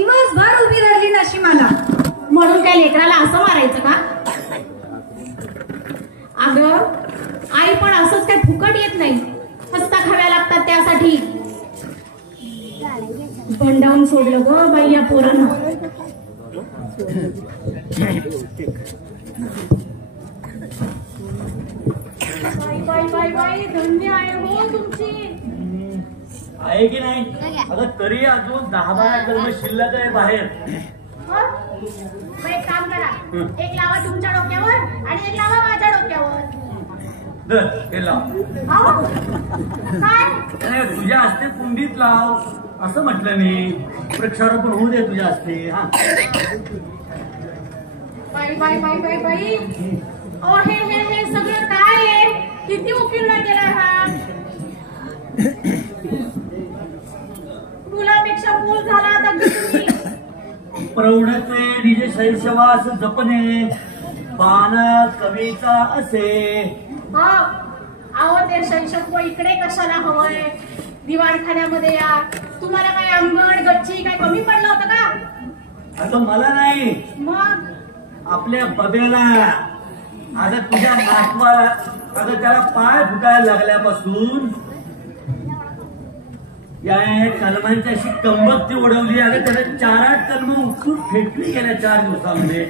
दिवसभर उभी राहिली नशी मला. म्हणून काय लेकराला असं मारायचं का? अगं आई पण असंच काय फुकट येत नाही, हस्ता खाव्या लागतात त्यासाठी. भंडावून सोडलं ग बाई या पोरानं. बाई बाई बाई धन्य आहे हो तुमची. आहे की नाही? अगं तरी अजून 10-12 कलम शिल्लक आहे बाहेर. एक काम करा, एक लावा तुमच्या डोक्यावर आणि एक लावा माझ्या डोक्यावर. हे लाव. काय तुझ्या हस्ते कुंडीत लाव असं म्हटलं मी. वृक्षारोपण होऊ दे तुझ्या हस्ते. हा बाई बाई बाई बाई बाई ओ हे हे हे सगळं काय आहे? किती उपयोग केला हा? मुलापेक्षा मूल झाला आता तुम्ही. प्रौढते निज शैशवास जपणे बाण कवीचा असे. अहो ते शैशव इकडे कशाला हवंय? दिवाणखान्यामध्ये या. तुम्हाला काय अंगण गच्ची काय कमी पडलं होतं का? अगं मला नाही, मग आपल्या बब्याला. अगं तुझ्या नातवाला. अगं त्याला पाय फुटायला लागल्यापासून या कलमांची अशी कंबत्ती उडवली. अगं त्याला 4-8 कलम उचलून फेकली गेल्या 4 दिवसामध्ये.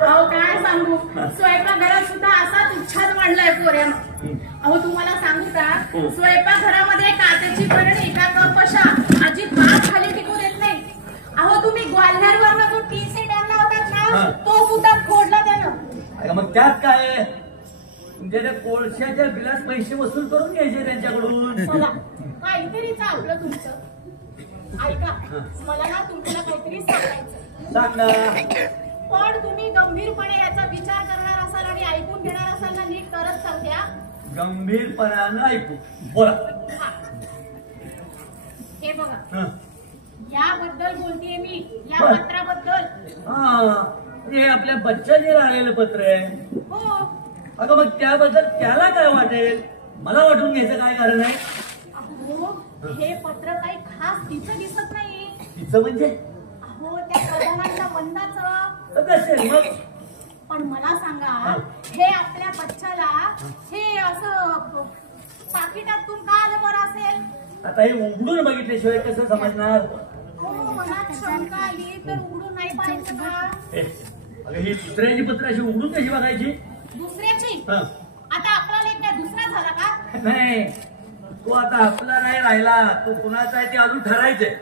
अहो काय सांगू, स्वयंपाकघरात सुद्धा असाच उच्छाद वाढलाय पोऱ्यानं. अहो तुम्हाला सांगू का, स्वयंपाकघरामध्ये काचेची बरणी का कपशा अजिबात खाली टिकू देत नाही. अहो तुम्ही ग्वाल्हेरवरनं जो टी सेट आणला होता ना, तो सुद्धा फोडला त्यानं. मग त्यात काय? तुमच्या कोळशाच्या बिलास पैसे वसूल करून घ्यायचे त्यांच्याकडून. काहीतरी चावलं तुमचं. ऐका, मला ना तुम्हाला काहीतरी सांगायचं. सांग ना. पण तुम्ही गंभीरपणे याचा विचार करणार असाल आणि ऐकून घेणार असाल ना, नीट करत सांगत्या. गंभीरपणानं ऐकू. बोला. हे बघा, याबद्दल बोलतेय मी, या पत्राबद्दल. हे आपल्या बच्चाजीला आलेलं पत्र आहे. हो. अगं मग त्याबद्दल त्याला काय वाटेल? मला वाटून घ्यायचं काय कारण आहे? अहो हे पत्र काही खास तिचं दिसत नाही. तिचं म्हणजे? अहो त्या प्रधानांच्या बंदाचं. कसेल मग? पण मला सांगा, हे आपल्या बच्चाला हे असं पाकिटातून का आलं बरं असेल? आता हे उघडून बघितल्याशिवाय कसं समजणार? मनात शंका आली तर उघडून नाही पाहायचं का? अगं ही दुसऱ्याची पत्र अशी उघडून कशी बघायची? दुसऱ्याची? आता आपला लेख काय दुसरा झाला का? नाही, तो आता आपला नाही राहिला. तो कुणाचा आहे ते अजून ठरायचंय.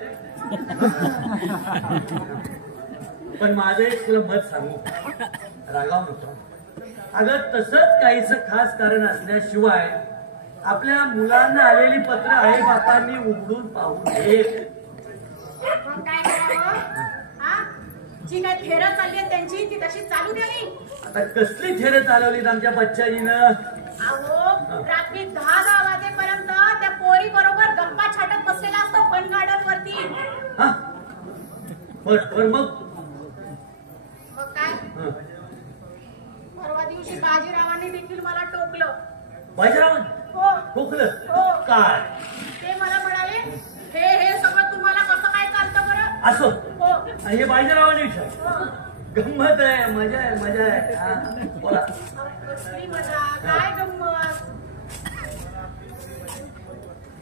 पण माझं एक तुला मत सांगू, रागाव नको. अगं तसंच काहीच खास कारण असल्याशिवाय आपल्या मुलांना आलेली पत्र आई बापांनी उघडून पाहू नये. काय करावं? जी काय थेरं चालली आहे त्यांची ती तशी चालू द्यावी. आता कसली थेरं चालवलीत आमच्या बच्चाजीनं? अहो रात्री 10-10 वाजेपर्यंत त्या पोरी बरोबर गप्पा छाटत बसलेला असतो फन गार्डन वरती. मग काय? परवा दिवशी बाजीरावांनी देखील मला टोकलं. बाजीराव? हो. टोकलं? हो. काय? ते मला म्हणाले, हे सगळं तुम्हाला कसं काय चालतं बरं? असो. हो. हे बाजीरावांनी गंमत आहे, मजा आहे, मजा आहे. बोला. कसली मजा, काय गंमत?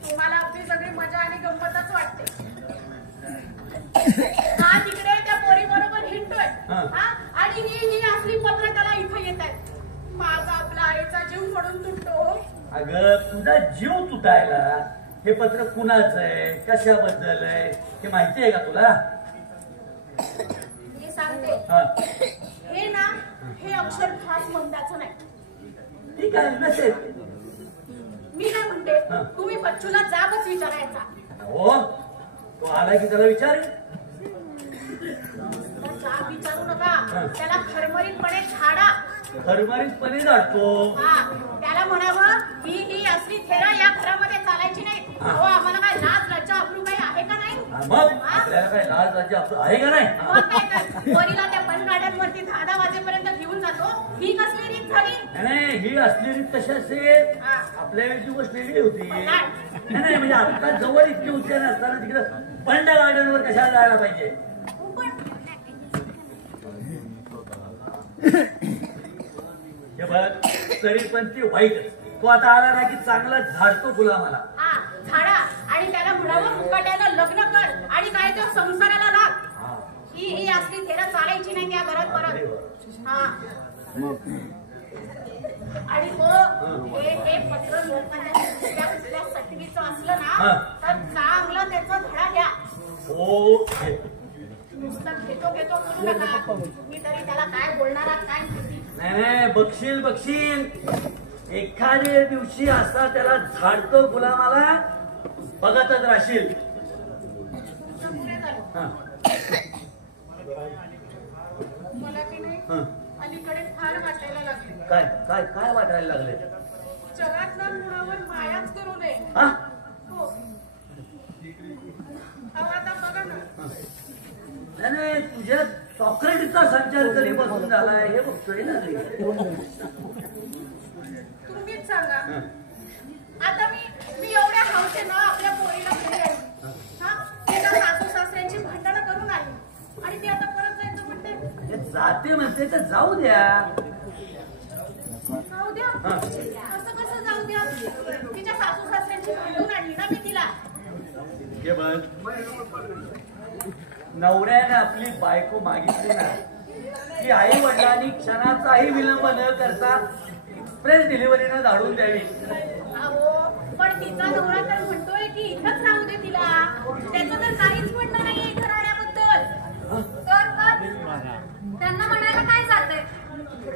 तुम्हाला आपली सगळी मजा आणि गंमतच वाटते. हा तिकडे त्या पोरी बरोबर हिंडतोय आणि ही असली पत्र त्याला इथं येत आहे. माझा आपला आईचा जीव म्हणून तुटतो. अगं तुझा जीव तुटायला हे पत्र कुणाचं आहे, कशाबद्दल आहे हे माहिती आहे का तुला? मी सांगते, हे ना हे अक्षर खास मंदाचं नाही. ठीक आहे, नसेल. मी काय म्हणते, तुम्ही बच्चूला जागच विचारायचा. हो, तो आला की त्याला विचार. जाग विचारू नका, त्याला खरमरीतपणे झाडा. खरमरीतपणे झाडतो. त्याला म्हणावं ही असली थेरा या घरामध्ये चालायची नाही. हो, आम्हाला काय लाज लज्जा अब्रू काही आहे का नाही? मग आपल्याला काय जहाज राज्य आपलं आहे का नाही? मग काय तर, पोरीला त्या फन गार्डन वरती 10 वाजेपर्यंत घेऊन जातो. ही कसली रीत झाली? नाही ही असली रीत कशी असते? हा. आपल्या वेळची गोष्ट वेगळी होती. काय? नाही म्हणजे आता जवळ इतके उद्यान असताना तिकडे पंडा गार्डनवर कशाला जायला पाहिजे? हे बघ तरी पण ती वाईटच. तो आता आला ना की चांगला झाडतो फुला मला. हा, झाडा आणि त्याला म्हणावं मुकाट्यानं लग्न कर आणि काय तर संसाराला लाग. ही असली थेरा चालायची नाही त्या घरात परत. हा आणि हो हे पत्र लोकांच्या सटवीचं असलं ना तर चांगलं त्याचा धडा घ्या. हो नुसतं घेतो बोलू नका. मी तरी त्याला काय बोलणार आहात काय माहिती. नाही बघशील एखाद्या दिवशी असा त्याला झाडतो गुलामाला बघतच राहशील. मला की नाही अलीकडे फार वाटायला लागले. काय काय काय वाटायला लागले? जगातला मुळावर मायाच करू नये. हो आता बघा ना. नाही तुझ्या सॉक्रेटिसचा संचार कधी बसून झालाय हे बघतोय ना. तुम्हीच सांगा. आता मी एवढ्या हौसेनं आपल्या पोरीला घरी आली. हा तिला सासू सासऱ्यांची भांडणं करून आली आणि ती आता परत जायचं म्हणते. जाते म्हणते तर जाऊ द्या. जाऊ द्या असं कसं जाऊ द्या? तिच्या सासू सासऱ्यांची भांडून आणली ना मी तिला. हे बघ नवऱ्याने आपली बायको मागितली ना की आई वडिलांनी क्षणाचाही विलंब न करता एक्सप्रेस डिलिव्हरीनं धाडून द्यावी. अहो पण तिचा नवरा तर म्हणतोय की इथंच राहू दे तिला. त्याचं तर काहीच म्हणणं नाहीये इथं राहण्याबद्दल. तर त्यांना म्हणायला काय जातंय?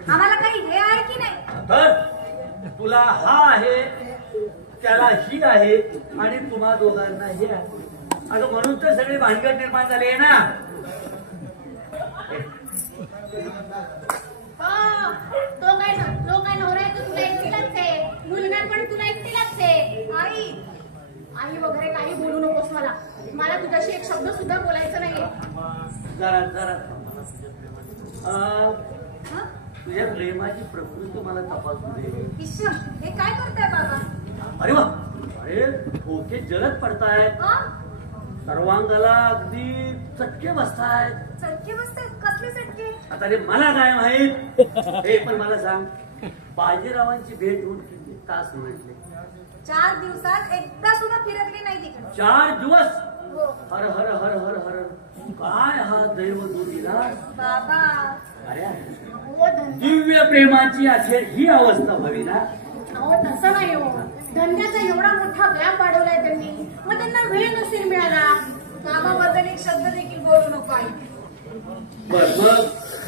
आम्हाला काही हे आहे की नाही? तर तुला हा आहे त्याला ही आहे आणि तुम्हा दोघांना हे आहे. अगं म्हणून तर सगळी भानगड निर्माण झाली आहे ना. तो काय नवरा आहे तो तुला एकटीलाच आहे. मुलगा पण तुला एकटीलाच आहे. आई वगैरे काही बोलू नकोस मला तुझ्याशी एक शब्द सुद्धा बोलायचं नाहीये. जरा तुझ्या प्रेमाची प्रकृती मला तपासू दे. ईश्वर हे काय करताय बाबा? अरे वा अरे ठोके जलद पडतायत. सर्वांगाला अगदी चटके बसतायत. चटके बसतायत? कसले चटके? आता रे मला काय माहित. हे पण मला सांग बाजीरावांची भेट होऊन किती तास म्हटले? 4 दिवसात एकदा सुद्धा फिरकली नाही तिकडे. 4 दिवस? हो हर हर हर हर हर काय हा दैव दिला बाबा. अरे हो दिव्य प्रेमाची अखेर ही अवस्था व्हावी ना. अहो तसं नाही हो. धंद्याचा एवढा मोठा व्याप वाढवलाय त्यांनी. मग त्यांना वेळ नसेल मिळाला. कामाबद्दल एक शब्द देखील बोलू नको आई. बर मग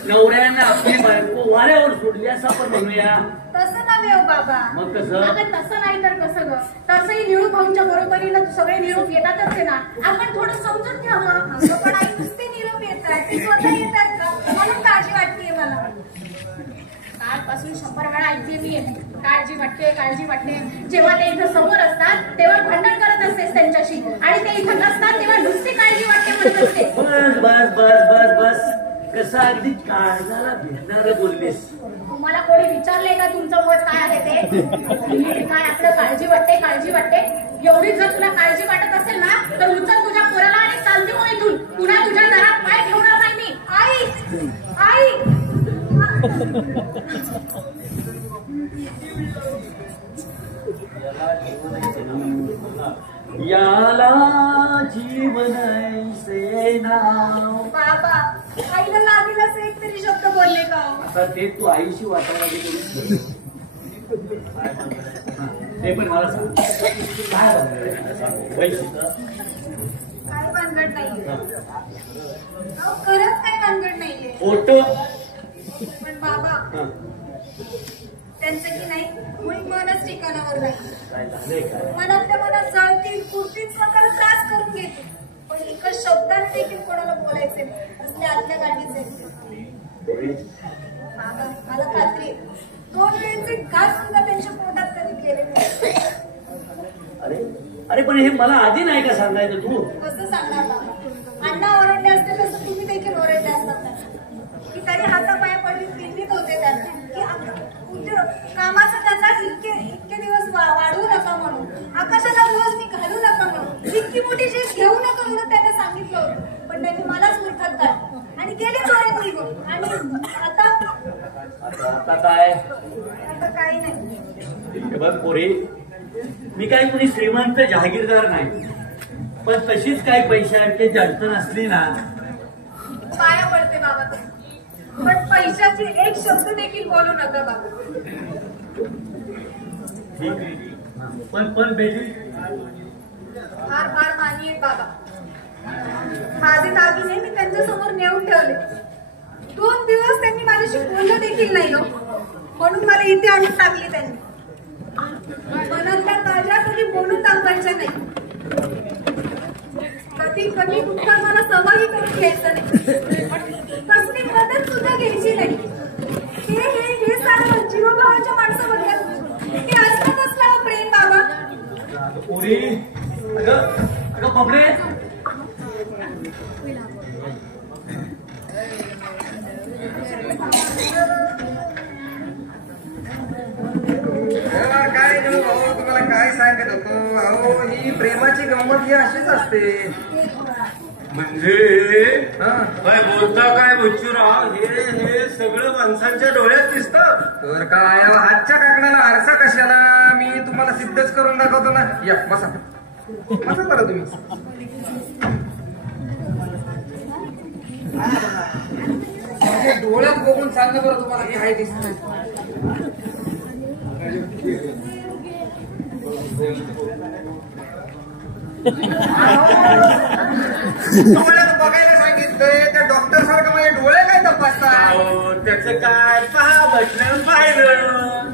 नवऱ्याने आपली बायको वाऱ्यावर सोडली असं आपण म्हणूया. तसं नव्हे हो बाबा. मग कसं? अगं तसं नाही तर कसं ग? तसंही निरोप भाऊंच्या बरोबरीनं सगळे निरोप येतातच आहे ना. आपण थोडं समजून घ्यावं. असं पण आई नुसते निरोप येतात ते स्वतः येतात का? म्हणून काळजी वाटतेय मला. कालपासून 100 वेळा ऐकते मी काळजी वाटते. जेव्हा ते इथं समोर असतात तेव्हा भांडण करत असतेस त्यांच्याशी आणि ते इथं नसतात तेव्हा नुसती काळजी वाटते म्हणत असते. बस बस बस बस बस कसं अगदी काळजाला भिडणार बोललीस. तुम्हाला कोणी विचारलंय का तुमचं मत काय आहे ते? काय आपलं काळजी वाटते. एवढी जर तुला काळजी वाटत असेल ना तर उचल तुझ्या पोराला आणि चालते हो इथून. पुन्हा तुझ्या घरात पाय ठेवणार नाही मी. आई याला जीवन ऐसे नाव. बाबा आईला लागेल असं एक तरी शब्द बोलले का? आता ते तू आईशी वाटावं ते पण मला सांग काय काय भानगड नाहीये. खरंच काय भानगड नाहीये. फोटो पण बाबा त्यांचं की नाही मुळी मनच ठिकाणावर नाही. काय झालंय काय? मनातल्या मनात जळतील कुर्तील स्वतःला त्रास करून घेते. पण एका शब्दाने देखील कोणाला बोलायचे असले आतल्या गाठीचे. बाबा मला खात्री 2 वेळचे घास सुद्धा त्यांच्या पोटात कधी गेले नाही. अरे पण हे मला आधी नाही का सांगायचं तू? कसं सांगणार बाबा? अण्णा ओरडले असते तसं तुम्ही देखील ओरडले असतात की तरी हातापाया पडली पिंडीत होते त्यांना की कामाचं त्यांना इतके दिवस वाढवू नका म्हणून आकाशाला रोज मी घालू नका म्हणून इतकी मोठी शेत घेऊ नका म्हणून त्यांना सांगितलं होतं पण त्यांनी मलाच मूर्खात काढ आणि गेले चोऱ्यात निघून आणि आता काय आता काही नाही बघ पोरी मी काही कुणी श्रीमंत जहागीरदार नाही पण तशीच काही पैशाची अडचण असली ना पाया पडते बाबा पण पैशाची एक शब्द देखील बोलू नका बाबा ठीक पण बेटी फार फार मानी आहेत बाबा माझे दागिने मी त्यांच्या समोर नेऊन ठेवले 2 दिवस त्यांनी माझ्याशी बोललं देखील नाही हो म्हणून मला इथे आणून टाकली त्यांनी मनातल्या ताज्या कधी बोलून दाखवायच्या नाही कधी कुठं मला सवाही करून घ्यायचं नाही कसली मदत सुद्धा घ्यायची नाही हे सारं जीवभावाच्या माणसाबद्दल ते असलं कसलं प्रेम बाबा पोरी अगं बापरे काय भाऊ तुम्हाला काय सांगत होतो अहो ही प्रेमाची गंमत ही अशीच असते म्हणजे काय बोलता काय बच्चूराव हे सगळं माणसांच्या डोळ्यात दिसतं तर काय हातच्या काकणाला आरसा कशाला मी तुम्हाला सिद्धच करून दाखवतो ना या बसा बसा बरं तुम्ही म्हणजे डोळ्यात बघून सांगा बरं तुम्हाला काय दिसत डोळ्यात बघायला सांगितलंय त्या डॉक्टर सारखं माझे डोळे काय तपासतात त्याचं काय पहा बसलं पाहिलं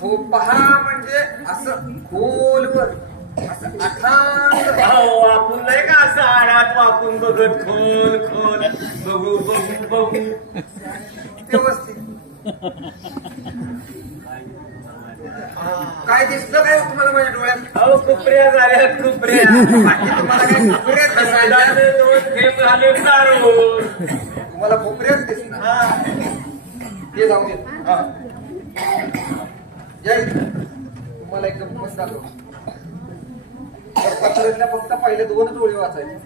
हो पहा म्हणजे असं खोलवर असं अथांग आपण नाही का असं आडात वाकून बघत खोल खोल बघू बघू बघू व्यवस्थित काय दिसलं काय तुम्हाला माझ्या डोळ्यात अहो कुपऱ्या झाल्या कुपऱ्या तुम्हाला काय कोपऱ्यात दिसणार 2 थेंब झाले दारू तुम्हाला कोपऱ्यात दिसणार ते जाऊ दे या इथं. तुम्हाला एकदम मस्त दाखव पत्रातल्या फक्त पहिले 2 ओळी वाचायचे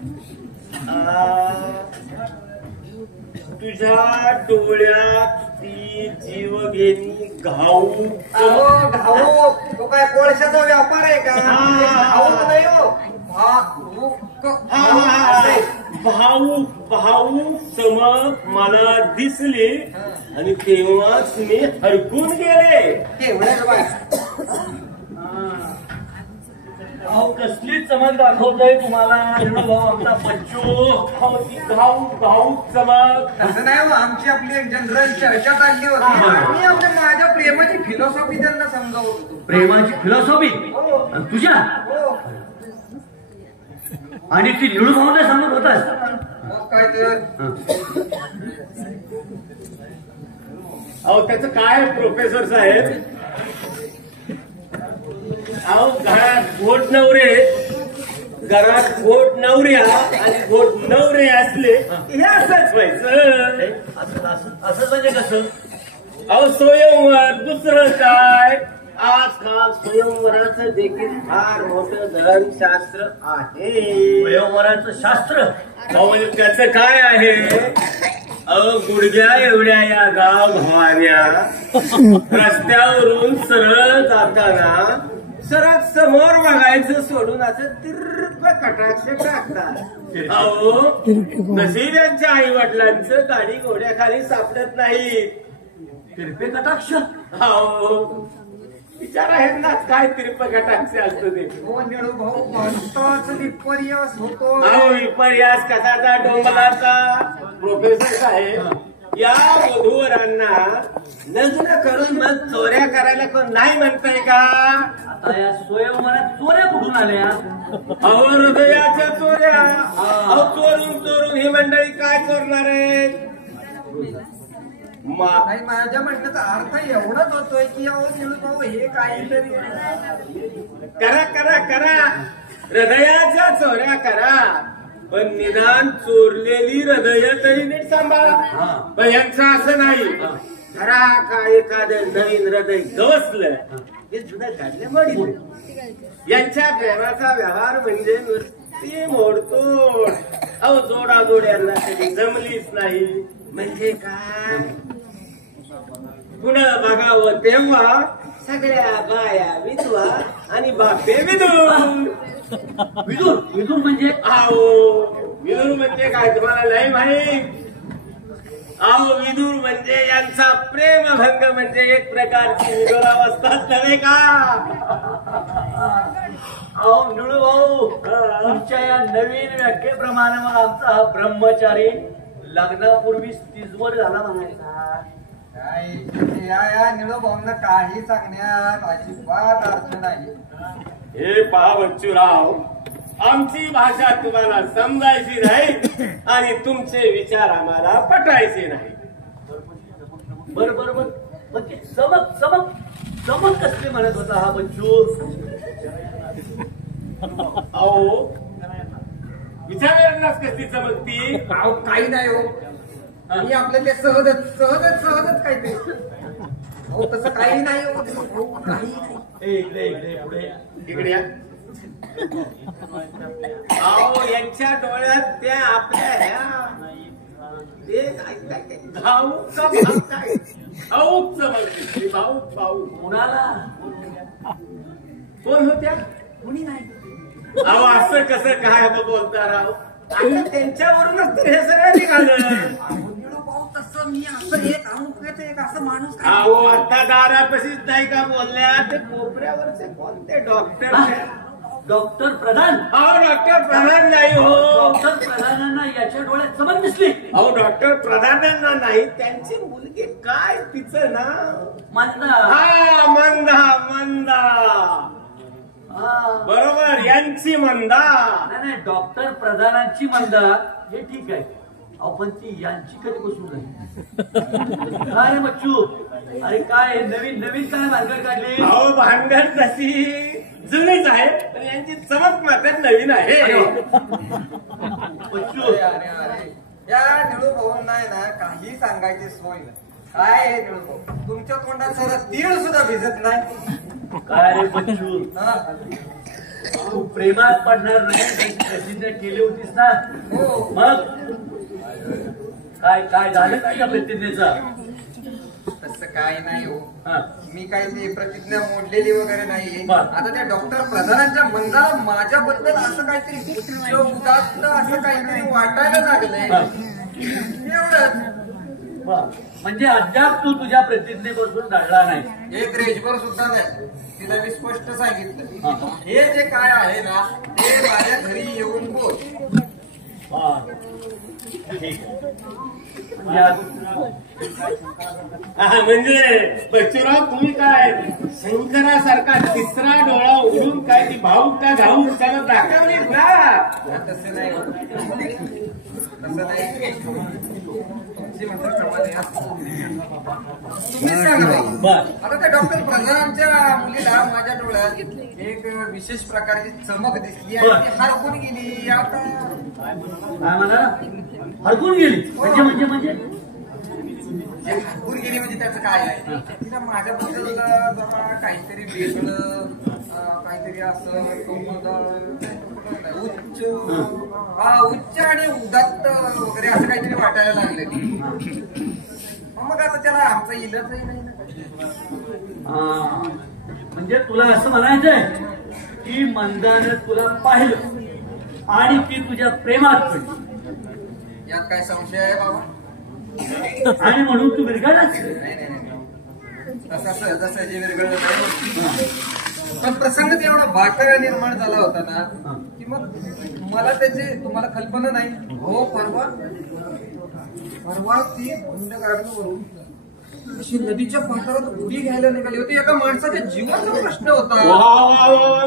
तुझ्या डोळ्यात ती जीवघेणी घाऊ अहो घाऊक तो काय कोळशाचा व्यापार आहे का घाऊक नाही हो भाऊक असे. भाऊ चमक मला दिसली आणि तेव्हाच मी हरकून गेले तेवढ्याच बाय अहो कसली चमक दाखवतोय तुम्हाला भाऊ आमचा बच्चू अहो, ती घाऊ चमक असं नाही हो आमची आपली एक जनरल चर्चा चालली होती मी आपल्या माझ्या प्रेमाची फिलॉसॉफी त्यांना समजावत होतो प्रेमाची फिलॉसॉफी तुझ्या हो आणि ती निळू भाऊला सांगत होतास मग काय तर अहो त्याचं काय प्रोफेसर साहेब अहो घरात घोट नवऱ्या आणि घोट नवरे असले हे असंच व्हायचं असं म्हणजे कसं अहो स्वयंवर दुसरं काय आजकाल स्वयंवराचं देखील फार मोठं धर्मशास्त्र आहे वयोवराचं शास्त्र अहो म्हणजे त्याचं काय आहे अहो गुडघ्या एवढ्या या गाव भावाऱ्या रस्त्यावरून सरळ जाताना सरळ समोर बघायचं सोडून असं तिर्प कटाक्ष टाकतात अहो नशीब यांच्या आई वडिलांचं गाडी घोड्याखाली सापडत नाही तिरपे कटाक्ष अहो विचार आहेत ना काय तिरप कटाक्ष असतं ते हो निळू भाऊ भलताच विपर्यास होतो अहो विपर्यास कसाचा डोंबलाचा प्रोफेसर साहेब या वधूवरांना लग्न करून मग चोऱ्या करायला कोण नाही म्हणताय का आता या स्वयंवरात चोऱ्या कुठून आल्या अहो हृदयाच्या चोऱ्या अहो चोरून ही मंडळी काय चोरणार आहेत नाही माझ्या म्हणण्याचा अर्थ एवढाच होतोय की अहो निळू भाऊ हे काहीतरी करा हृदयाच्या चोऱ्या करा पण निदान चोरलेली हृदय तरी नीट सांभाळा. हा. पण यांचं असं नाही. हा. जरा का एखादं नवीन हृदय गवसलं हे जुनं काढल्या यांच्या प्रेमाचा व्यवहार म्हणजे नुसती मोडतोड. अहो जोडा जोड्यांना कधी जमलीच नाही म्हणजे काय. पुन्हा बघावं तेव्हा सगळ्या बाया विधवा आणि बापे विदूर. विदूर विदूर म्हणजे अहो विदूर म्हणजे काय तुम्हाला नाही माहीत. अहो विदूर म्हणजे यांचा प्रेमभंग म्हणजे एक प्रकारची विदुरावस्थाच नव्हे का. अहो निळू भाऊ, तुमच्या या नवीन व्याख्येप्रमाणे मग आमचा हा ब्रह्मचारी लग्नापूर्वी स्थिजवर झाला म्हणायचा. काय या निळोभाऊंना काही सांगण्यात अजिबात अर्थ नाही. हे पहा बच्चूराव, आमची भाषा तुम्हाला समजायची नाही आणि तुमचे विचार आम्हाला पटायचे नाही. बर बर बर, पण ते चमक चमक चमक कसली म्हणत होता हा बच्चू. अहो विचारांनाच कसली चमकती. अहो काही नाही हो, मी आपलं ते सहजच सहजच सहजच काय ते. अहो तसं काही नाही हो, काही नाही. इकडे इकडे पुढे इकडे या. अहो यांच्या डोळ्यात त्या आपल्या ह्या ते काय भाऊक काय भाऊक चमकते. भाऊक भाऊक कुणाला कोण होत्या. कुणी नाही. अहो असं कसं काय बोलता राव. आता त्यांच्यावरूनच तर हे सगळं निघालं. निळोभाऊ तसं मी असं एक अमुक एक असं माणूस काय. अहो आता दारापाशीच नाही का बोलल्या ते कोपऱ्यावरचे कोणते डॉक्टर. डॉक्टर प्रधान. अहो डॉक्टर प्रधान नाही हो. डॉक्टर प्रधानांना याच्या डोळ्यात चमक दिसली. अहो डॉक्टर प्रधानांना नाही, त्यांची मुलगी काय तिचं नाव. मंदा. हा मंदा मंदा. बरोबर यांची मंदा. नाही नाही, डॉक्टर प्रधानांची मंदा हे ठीक आहे. अहो पण ती यांची कधी बसून नाही. काय रे बच्चू, अरे काय नवीन नवीन काय भानगड काढली. अहो भानगड तशी जुनीच आहे पण यांची चमक मात्र नवीन आहे. बच्चू अरे अरे अरे, या निळोभाऊंना आहे ना काही सांगायची सोय नाही. काय आहे निळोभाऊ, तुमच्या तोंडात जरा तीळ सुद्धा भिजत नाही. काय रे बच्चू, हा? तू प्रेमात पडणार नाही त्याची प्रतिज्ञा केली होतीस ना. हो. मग काय काय झालं काय या प्रतिज्ञेचं. तसं काय नाही हो, हा. मी काय ते प्रतिज्ञा मोडलेली वगैरे नाहीये. बर. आता त्या डॉक्टर प्रधानांच्या मंदाला माझ्याबद्दल असं काहीतरी उच्च उदात्त असं काहीतरी वाटायला लागलंय. एवढंच. बर. म्हणजे अद्याप तू तुझ्या प्रतिज्ञेपासून ढळला नाही. एक रेजभर सुद्धा नाही. तिला मी स्पष्ट सांगितलं, हा. हे जे काय आहे ना ते माझ्या घरी येऊन बोल. बर. ठीक आहे. म्हणजे म्हणजे बच्चूराव तुम्ही काय शंकरासारखा तिसरा डोळा उघडून काय ती भाऊक घालून त्याला दाखवली ना. तसं नाही हो. तसं नाही. तुमची म्हणतात समाधी तुम्ही सांगा. बर. आता त्या डॉक्टर प्रधानांच्या मुलीला माझ्या डोळ्यात एक विशेष प्रकारची चमक दिसली आणि ती हरकून गेली. आता काय म्हणा हरकून गेली म्हणजे म्हणजे म्हणजे जे हरकून गेली म्हणजे त्याचं काय आहे. तिला माझ्याबद्दल जरा काहीतरी वेगळं काहीतरी असं उच्च उच्च आणि उदात्त वगैरे असं काहीतरी वाटायला लागलं. मग आता त्याला आमचा इलाजही नाही ना. म्हणजे तुला असं म्हणायचंय की मंदानं तुला पाहिलं आणि ती तुझ्या प्रेमात पडली. यात काय संशय आहे बाबा. आणि म्हणून तू विरघळलाच. नाही नाही नाही, तसा सहजासहजी विरघळलं नाही. पण प्रसंग एवढा बाकारा निर्माण झाला होता ना की मग मला त्याची तुम्हाला कल्पना नाही हो. परवा ती गुंड गार्डनवरून अशी नदीच्या पात्रात उडी घ्यायला निघाली होती. एका माणसाच्या जीवाचा प्रश्न होता.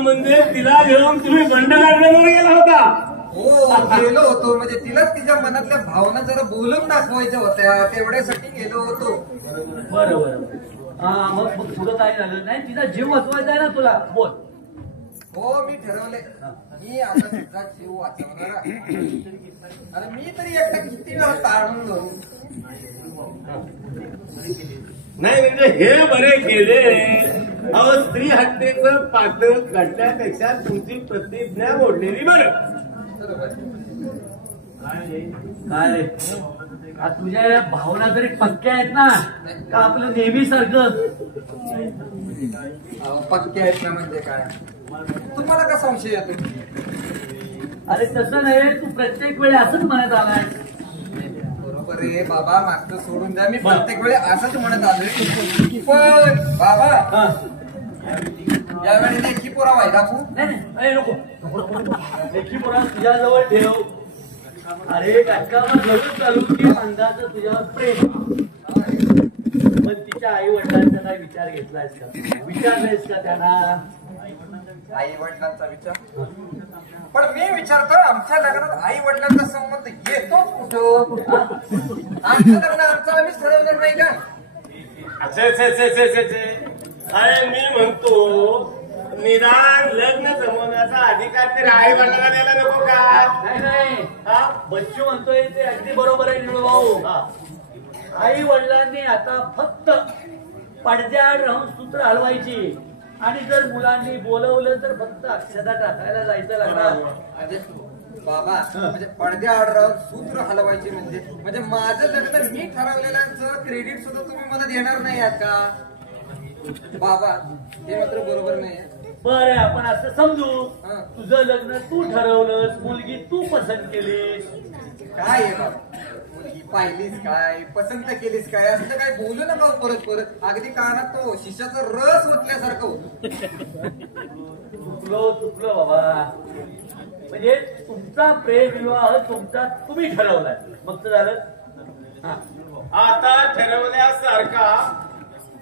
म्हणजे तिला घेऊन तुम्ही बंड गार्डनवर गेला होता. हो गेलो होतो. म्हणजे तिलाच तिच्या मनातल्या भावना जरा बोलून दाखवायच्या होत्या तेवढ्यासाठी गेलो होतो. बरं बरं. मग पुढं काय झालं. नाही तिचा जीव वाचवायचा आहे ना तुला. बोल. हो मी ठरवले मी आता तुझा जीव वाचवणार आहे. अरे मी तरी एकटा किती वेळा ताळून धरू. नाही म्हणजे हे बरे केले. अहो स्त्री हत्येचं पातळ घडण्यापेक्षा तुमची प्रतिज्ञा मोडलेली बरं. काय रे का तुझ्या या भावना तरी पक्क्या आहेत ना का आपलं नेहमी सारखं? पक्के आहेत ना म्हणजे काय तुम्हाला का संशय येतो? अरे तसं नाही, तू प्रत्येक वेळी असंच म्हणत आलाय. बरोबर रे बाबा, मागचं सोडून द्या. मी प्रत्येक वेळी असंच म्हणत आलोय. पण बाबा यावेळी लेखी पुरावा आहे दाखवू? नाही नको लेखी पुरावा तुझ्याजवळ ठेव. अरे काका मग लगेच चालू की अंदाज तुझ्यावर प्रेम. पण तिच्या आई वडिलांचा काय विचार घेतलायस का? विचारलायस का त्यांना? आई वडिलांचा विचार? पण मी विचारतो आमच्या लग्नात आई वडिलांचा संबंध येतोच कुठं? आमचं लग्न आमचं आम्हीच ठरवलं नाही का? अरे मी म्हणतो निदान लग्न जमवण्याचा अधिकार ते आई वडिलांना द्यायला नको का? नाही हा बच्चू म्हणतोय ते अगदी बरोबर आहे निळू भाऊ. आई वडिलांनी आता फक्त पडद्याआड राहून सूत्र हलवायची आणि जर मुलांनी बोलवलं तर फक्त अक्षता टाकायला जायचं लागणार. बाबा म्हणजे पडद्याआड राहून सूत्र हलवायची म्हणजे माझं लग्न मी ठरवलेल्याचं क्रेडिट सुद्धा तुम्ही मला देणार नाही आहात का? बाबा हे मात्र बरोबर नाही. बरं आपण असं समजू तुझं लग्न तू ठरवलंस, मुलगी तू पसंत केलीस. काय आहे बाबा, मुलगी पाहिलीस काय, पसंत केलीस काय, असं काय बोलू नका परत परत. अगदी कानात तो शिशाचा रस ओतल्यासारखं होतं. चुकलो बाबा. म्हणजे तुमचा प्रेम विवाह तुमचा तुम्ही ठरवलाय मग तर झालं. आता ठरवल्यासारखा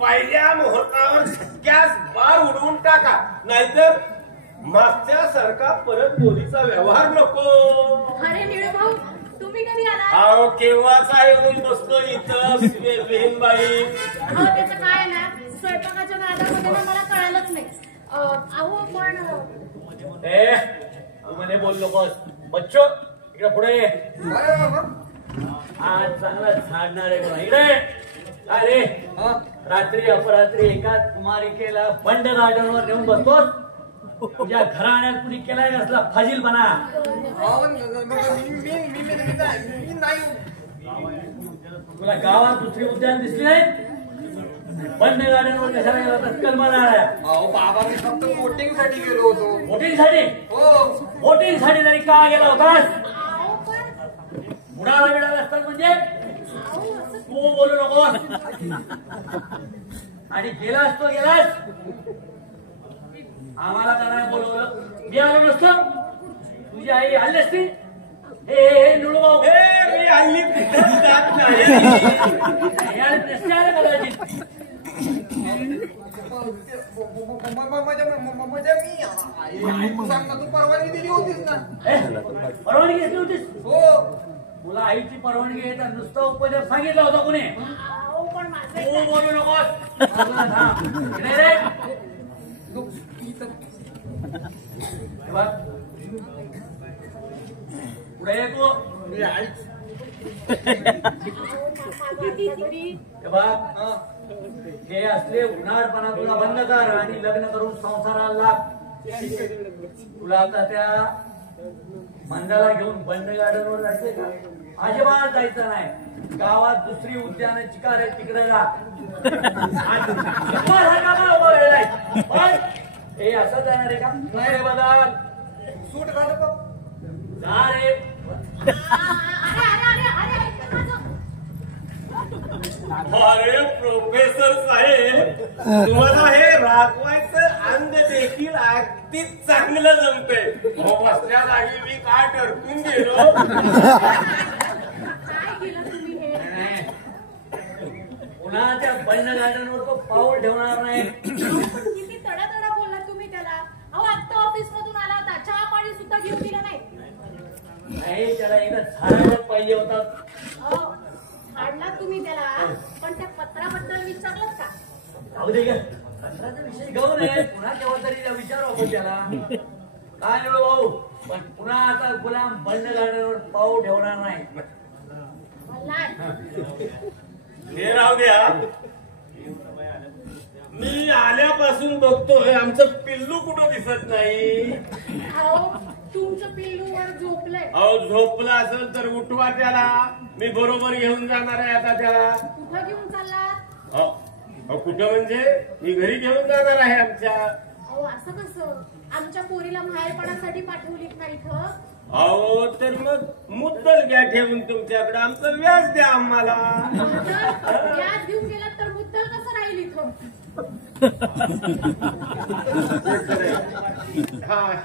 पहिल्या मुहूर्तावर गॅस बार उडवून टाका, नाहीतर मागच्या सारखा परत बोलीचा व्यवहार नको. अरे निळू भाऊ तुम्ही कधी आला? अहो केव्हाचा येऊन बसलो इथं बहीणबाई. अहो त्याचं काय ना स्वयंपाकाच्या नादामध्ये ना मला कळालंच नाही. अहो पण ए तू म्हणे बोल नकोस. बच्चो इकडे पुढे ये. आज चांगला झाडणार आहे बघा. इकडे काय रे रात्री अपरात्री एका कुमारिकेला बंड गार्डनवर नेऊन बसतोस? तुझ्या घराण्यात कुणी केलाय असला फाजीलपणा? मी नाही. तुला गावात दुसरी उद्यान दिसली नाही? बंड गार्डनवर कशाला गेला होतास? कलमाला अहो बाबा मी फक्त वोटिंग साठी गेलो होतो. वोटिंग साठी? हो वोटिंग साठी तरी का गेला होतास? अहो पण मुडाला बिडाला असतात म्हणजे तू बोलू नकोस. आणि गेलास तो गेलास. आम्हाला का नाही बोलवलं? मी आलो नसतो? तुझी आई आली असती? हे निळू भाऊ मी हल्ली तिथंच जात नाही. प्रश्न आले कदाचित. म्हणजे मी सांगता तू परवानगी दिली होतीस ना? परवानगी घेतली होतीस? हो. तुला आईची परवानगी घेता नुसता उपचार सांगितला होता कुणी? अहो पण माझं तू बोलू नकोस. रे पुढे ये तू. हे असले उन्हाळपणा तुला बंद कर आणि लग्न करून संसाराला लाग. तुला आता त्या मंदाला घेऊन बंड गार्डनवर जायचंय का? अजिबात जायचं नाही. गावात दुसरी उद्यान चिकार आहे तिकडे जा. पण हे असं जाणार आहे का? नाही रे बदल सूट झालं का? जा रे. अरे प्रोफेसर साहेब तुम्हाला हे राखवायचं अंग देखील अगदी चांगलं जमतंय. बसल्या जागी मी काय टरकून गेलो. काय केलं तुम्ही हे? पुन्हा त्या बंड गार्डनवर तो पाऊल ठेवणार नाही. किती तडातडा बोलला तुम्ही त्याला. अहो आत्ता ऑफिस मधून आला होता, चहा पाणी सुद्धा घेऊन दिलं नाही. नाही त्याला एकदा झाडायला पाहिजे होता. आणला तुम्ही त्याला, पण त्या पत्राबद्दल विचारलं का? जाऊ दे का कचऱ्याचा विषय घेऊ नये, पुन्हा केव्हा तरी विचारू आपण त्याला. काय निळू भाऊ, पण पुन्हा आता गुलाम बंड गाड्यावर पाऊ ठेवणार नाही. हे राहू द्या, मी आल्यापासून बघतोय आमचं पिल्लू कुठं दिसत नाही. अहो तुमचं पिल्लू वर झोपलंय. अहो झोपला असेल तर उठवा त्याला, मी बरोबर घेऊन जाणार आहे आता त्याला. कुठं घेऊन चाललात? अहो कुठं म्हणजे मी घरी घेऊन जाणार आहे आमच्या. अहो असं कसं, आमच्या पोरीला माहेरपणासाठी पाठवलीत ना इथं? अहो तर मग मुद्दल घ्या ठेवून तुमच्याकडे, आमचं व्याज द्या आम्हाला. व्याज देऊन गेलात तर मुद्दल कसं राहील इथं?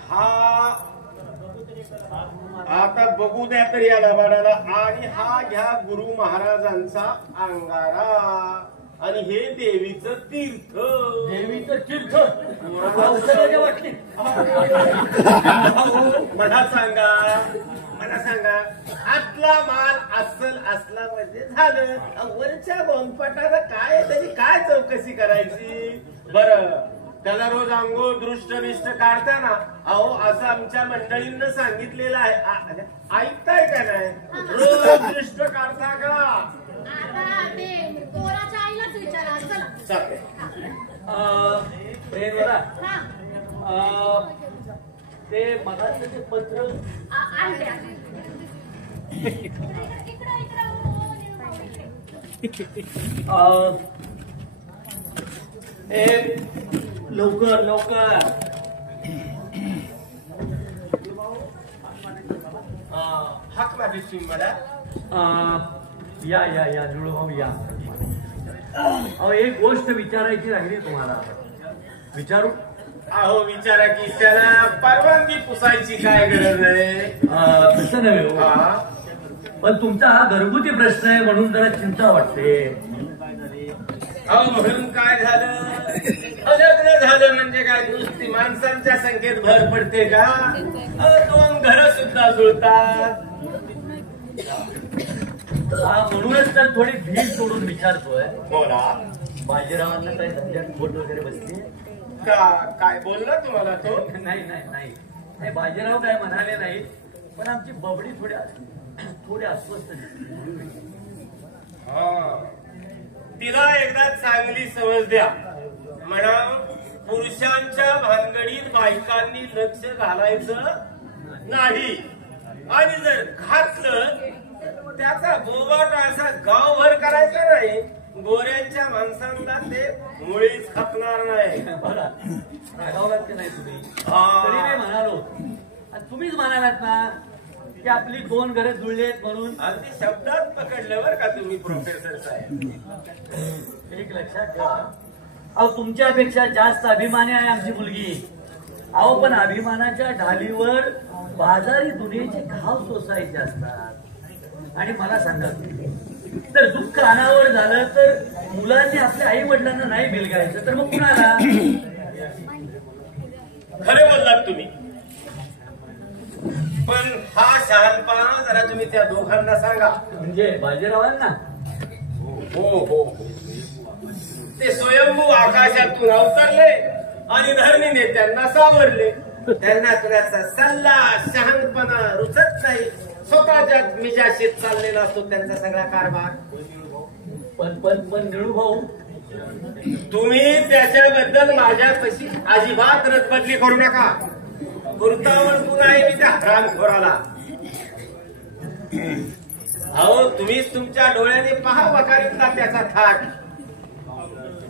हा आता बघू द्या तरी या लबाडाला. आणि हा घ्या गुरु महाराजांचा अंगारा, आणि हे देवीचं तीर्थ. देवीचं तीर्थ औषधाने वाटली. मला सांगा आतला माल अस्सल असला म्हणजे झालं, वरच्या गोंदपाटाला काय त्याची काय चौकशी करायची. बरं त्याला रोज अंघोळ दृष्ट बिष्ट काढताना अहो असं आमच्या मंडळींना सांगितलेलं आहे, ऐकताय का नाही? रोज दृष्ट काढता का? आता ते पोराच्या आईलाच विचारा. चला चालतंय. प्रेमला हा ते मगाचं ते पत्र आणले. लवकर लवकर हाक मागितली तुम्ही मला. या या या निळूभाऊ या. अहो एक गोष्ट विचारायची राहिली तुम्हाला. विचारू? अहो विचारा की त्याला परवानगी पुसायची काय गरज नाही. तसं नव्हे हो. हा पण तुमचा हा घरगुती प्रश्न आहे म्हणून जरा चिंता वाटते. अहो म्हणून काय झालं, लग्न झालं म्हणजे काय नुसती माणसांच्या संख्येत भर पडते का? दोन घर सुद्धा जुळतात. म्हणूनच तर थोडी भीड सोडून विचारतोय. बोला. बाजीरावांना काही धंद्यात बोट वगैरे बसली काय बोलला तुम्हाला तो? नाही नाही नाही, बाजीराव काय म्हणाले नाही, पण आमची बबडी थोडी अस्वस्थ दिसली. तिला एकदा चांगली समज द्या म्हणा, पुरुषांच्या भानगडीत बायकांनी लक्ष घालायचं नाही, आणि जर घातलं त्याचा बोबाट असा गावभर करायचा नाही. गोऱ्यांच्या माणसांना ते मुळीच खपणार नाही. रागावलात की नाही तुम्ही? तरी मी म्हणालो, तुम्हीच म्हणालात ना की आपली दोन घरे जुळली आहेत म्हणून. अगदी शब्दात पकडलं बरं का तुम्ही प्रोफेसर साहेब. एक लक्षात ठेवा, अहो तुमच्यापेक्षा जास्त अभिमानी आहे आमची मुलगी. अहो पण अभिमानाच्या ढालीवर बाजारी दुनियेचे घाव सोसायचे असतात. आणि मला सांगा, तर दुःख अनावर झालं तर मुलांनी आपल्या आई वडिलांना नाही बिलगायचं तर मग कुणाला? खरे बोललात तुम्ही, पण हा शहाणपणा जरा तुम्ही त्या दोघांना सांगा. म्हणजे बाजीरावांना? हो हो, ते स्वयंभू आकाशातून अवतरले आणि धरणी नेत्यांना सावरले. त्यांना तुझ्याचा सल्ला शहाणपणा रुचत नाही. स्वतःच्या मिजाशीत चाललेला असतो त्यांचा सगळा कारभार. पण निळू भाऊ, तुम्ही त्याच्याबद्दल माझ्यापाशी अजिबात रदबदली करू नका. पुरतावर पुन्हा आहे मी त्या हरामखोराला. अहो तुम्हीच तुमच्या डोळ्याने पहा वकारीतला त्याचा थाट.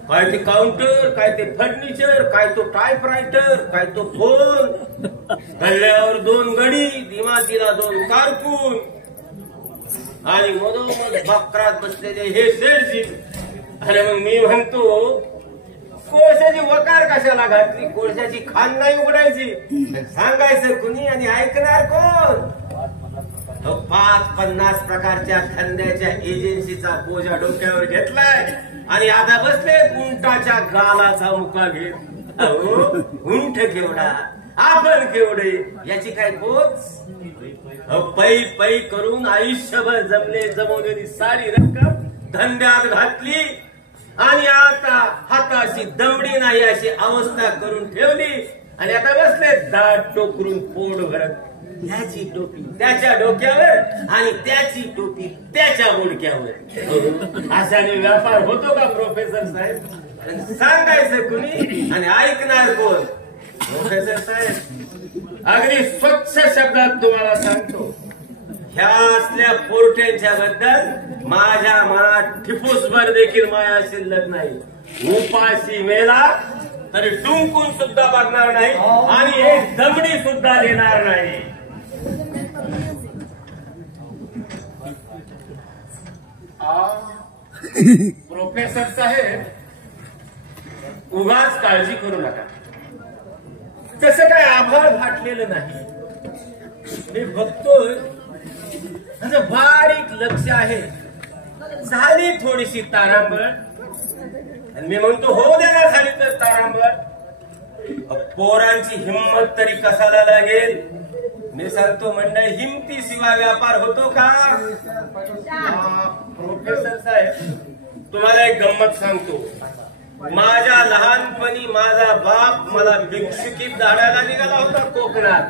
काय ते काउंटर, काय ते फर्निचर, काय तो टाईपरायटर, काय तो फोन, गल्ल्यावर दोन गडी, दिमातीला दोन कारकून, आणि मधोमध बकरात बसलेले हे शेठजी. अरे मग मी म्हणतो, कोळशाची वकार कशाला घातली? कोळशाची खान नाही उघडायची. सांगायचं कुणी आणि ऐकणार कोण? 5-50 प्रकारच्या धंद्याच्या एजन्सीचा बोजा डोक्यावर घेतलाय आणि आता बसले उंटाच्या गालाचा मुका घेत. अहो उंट केवढा, आपण केवढे, याची काय पोच? पै पै करून आयुष्यभर जमवलेली सारी रक्कम धंद्यात घातली आणि आता हाताशी दमडी नाही अशी अवस्था करून ठेवली आणि आता बसले दाट टोकरून पोट भरत. त्याची टोपी त्याच्या डोक्यावर आणि त्याची टोपी त्याच्या मुडक्यावर. अशाने व्यापार होतो का प्रोफेसर साहेब? सांगायचं कुणी आणि ऐकणार कोण? प्रोफेसर साहेब अगदी स्वच्छ शब्दात तुम्हाला सांगतो, ह्या असल्या पोरट्यांच्या बद्दल माझ्या मनात ठिपूसभर देखील माया शिल्लक नाही. उपाशी मेला तरी टुंकून सुद्धा बघणार नाही आणि एक दमडी सुद्धा देणार नाही. प्रोफेसर साहेब उगाच काळजी करू नका. तसं काय आभाळ फाटलेलं नाही. मी बघतोय त्याचं बारीक लक्ष आहे. झाली थोडीशी तारांबळ आणि मी म्हणतो हो द्या ना झाली तर तारांबळ. पोरांची हिंमत तरी कसाला लागेल? मी सांगतो मंडळी, हिमतीशिवाय व्यापार होतो का? प्रोफेसर साहेब तुम्हाला एक गंमत सांगतो. माझ्या लहानपणी माझा बाप मला भिक्षुकीत धाडायला निघाला होता कोकणात.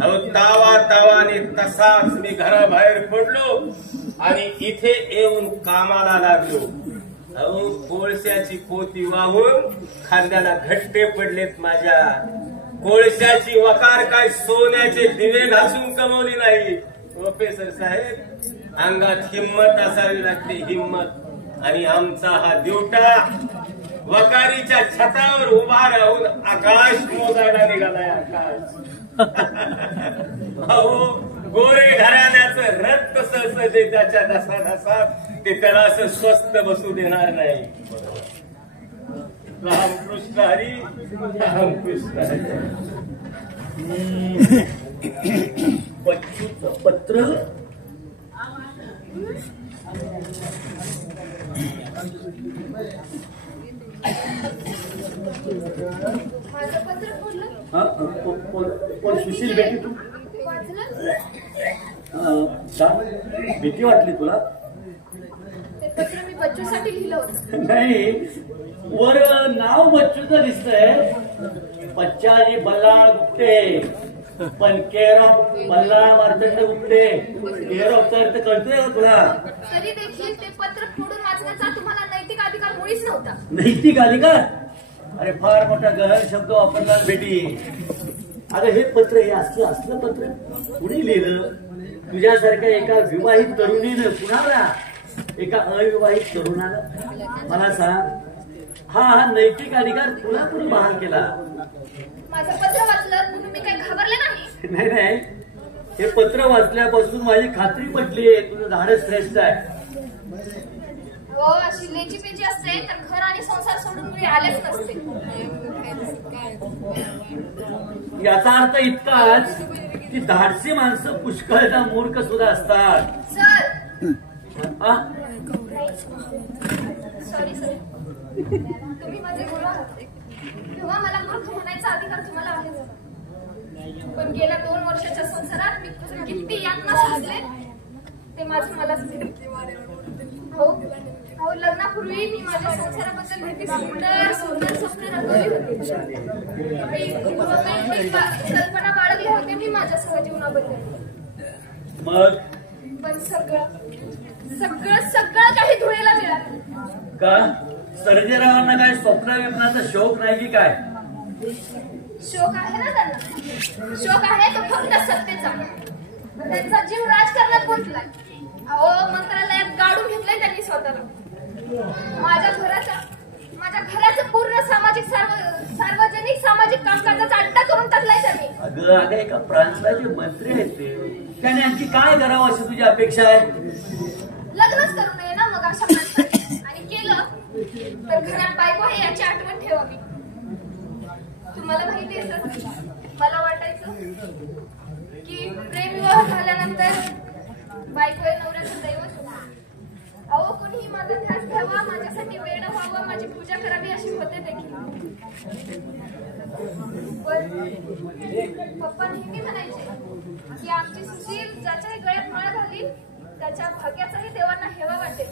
अहो तावा तावाने तसाच मी घराबाहेर पडलो आणि इथे येऊन कामाला लागलो. अहो कोळशाची पोती वाहून खांद्याला घट्टे पडलेत माझ्या. कोळशाची वकार काय सोन्याचे दिवे घासून कमवली नाही. प्रोफेसर साहेब अंगात हिंमत असावी लागते, हिंमत. आणि आमचा हा दिवटा वकारीच्या छतावर उभा राहून आकाश मोजायला निघालाय. आकाश अहो गोरे घराण्याचं रक्त सहसते त्याच्या ढसाढसात, ते त्याला असं स्वस्त बसू देणार नाही. रामकृष्ण हरी, रामकृष्ण हरी. बच्चूचं पत्र माझं पत्र खोडलं, पण सुशील बेटी तू वाचलं. भीती वाटली तुला? ते पत्र मी बच्चूसाठी लिहिलं होतं. नाही, वर नाव बच्चूचं दिसतंय. बच्चाजी बल्लाळ गुप्ते, पण care of Ballal Martand Gupte. Care of तर कळतोय का तुला? तरी देखील ते पत्र फोडून वाचण्याचा तुम्हाला नैतिक अधिकार मुळीच नव्हता. नैतिक अधिकार? अरे फार मोठा गहन शब्द वापरला बेटी. अगं हे पत्र, हे असलं पत्र कुणी लिहिलं? तुझ्यासारख्या एका विवाहित तरुणीनं कुणाला? एका अविवाहित तरुणाला? मला सांग, हा नैतिक अधिकार तुला कुणी बहाल केला? माझं पत्र वाचलं म्हणून मी काही घाबरले नाही. नाही नाही, हे पत्र वाचल्यापासून माझी खात्री पटली तुझं धाडस श्रेष्ठ आहे. हो, अशी लेची पेची असते तर घर आणि संसार सोडून मी आलेच नसते. याचा अर्थ इतकाच की धाडसी माणसं पुष्कळदा मूर्ख सुद्धा असतात. सर, सॉरी सर, तुम्ही माझे गुरु आहात तेव्हा मला मूर्ख म्हणायचा अधिकार तुम्हाला आहे. पण गेल्या 2 वर्षाच्या संसारात मी किती यातना सोसले ते माझं मलाच माहिती. हो, लग्नापूर्वी मी माझ्या संसाराबद्दल किती सुंदर सुंदर स्वप्न रंगवली होती. कल्पना बाळगली होती मी माझ्या सहजीवनाबद्दल. मग पण सगळं काही धुळेला मिळालं. का सर्जेरावांना काय स्वप्न विप्नाचा शौक नाही की काय? शोक आहे ना त्यांना. शोक आहे तो फक्त सत्तेचा. त्यांचा जीव राजकारणात गुंतलाय. अहो, मंत्रालयात गाडून घेतलंय त्यांनी स्वतःला. माझ्या घराचं पूर्ण सार्वजनिक सामाजिक कामकाजाचा अड्डा करून टाकलाय त्यांनी. अगं एका प्रांताचे मंत्री आहेत ते. त्याने आणखी काय करावं अशी तुझी अपेक्षा आहे? लग्नच करू नये ना मग अशा माणसाने. आणि केलं तर घरात बायको आहे याची आठवण ठेवावी. तुम्हाला माहिती आहे सर, मला वाटायचं की प्रेमविवाह झाल्यानंतर बायको हे नवऱ्याचं दैवत. अहो, कोणीही माझा ध्यास घ्यावा, माझ्यासाठी वेळ व्हावं, माझी पूजा करावी अशी होते देखील. पप्पा नेहमी म्हणायचे की आमची सुशील ज्याच्याही गळ्यात माळ घालील त्याच्या भाग्याचाही देवांना हेवा वाटेल.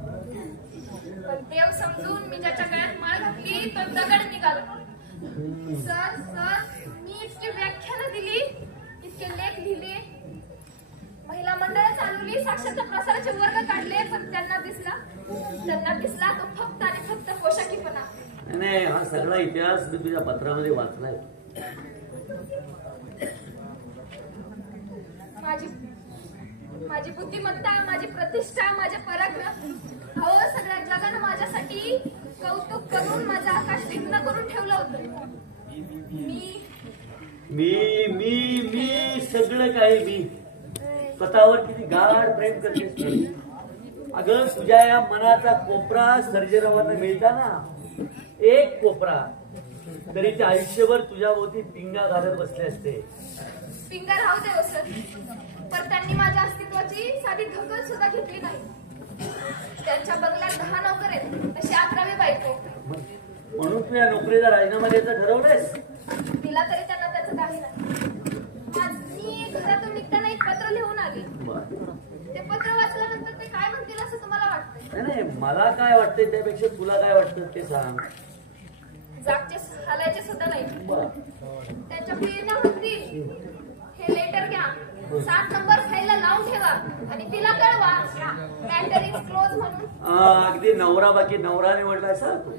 पण देव समजून मी ज्याच्या गळ्यात माळ घातली तो दगड निघाला. सर सर मी इतकी व्याख्यानं दिली, इतके लेख लिहिले, महिला मंडळ चालवली, साक्षरता प्रसाराचे वर्ग काढले, पण त्यांना दिसला तो फक्त आणि फक्त पोशाखीपणा. नाही, हा सगळा इतिहास मी तुझ्या पत्रामध्ये वाचलाय. माझी बुद्धिमत्ता, माझी प्रतिष्ठा, माझे पराक्रम, अहो सगळ्या जगानं माझ्यासाठी कौतुक करून माझं आकाश विघ्न करून ठेवलं होतं. मी सगळं काही मी स्वतःवर किती गाढ प्रेम करतेस. अगं तुझ्या या मनाचा कोपरा सर्जरावांना मिळता ना, एक कोपरा तरी ते आयुष्यभर तुझ्या भोवती पिंगा घालत बसले असते. पिंगा राहू दे हो सर, पण त्यांनी माझ्या अस्तित्वाची साधी दखल सुद्धा घेतली नाही. त्यांच्या बंगल्यात 10 नोकर आहेत, तशी 11वी बायको. म्हणून तू या नोकरीचा राजीनामा द्यायचं ठरवलंयस? दिला तरी त्यांना त्याचं काही नाही. मी घरातून निघताना एक पत्र लिहून आले. ते पत्र वाचल्यानंतर ते काय म्हणतील असं तुम्हाला वाटतंय? नाही, मला काय वाटतंय त्यापेक्षा तुला काय वाटतं ते सांग. जागचे हालायचे सुद्धा नाही. त्यांच्या प्रियना म्हणतील, हे लेटर घ्या, 7 नंबर फाईलला लावून ठेवा आणि तिला कळवा, मॅटर इज क्लोज म्हणून. अगदी नवरा बाकी नवरा निवडलाय सर तू.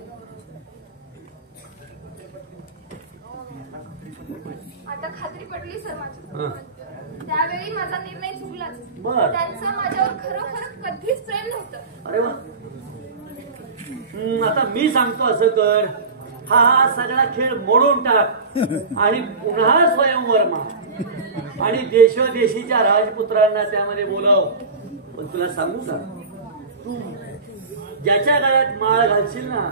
आता खात्री पडली सर माझी. त्यावेळी माझा निर्णय चुकलाच. बरं. त्यांचं माझ्यावर खरोखर कधीच प्रेम नव्हतं. अरे वा. आता मी सांगतो असं कर, हा सगळा खेळ मोडून टाक आणि पुन्हा स्वयंवर मार आणि देशोदेशीच्या राजपुत्रांना त्यामध्ये बोलव. पण तुला सांगू का, तू ज्याच्या गळ्यात माळ घालशील ना,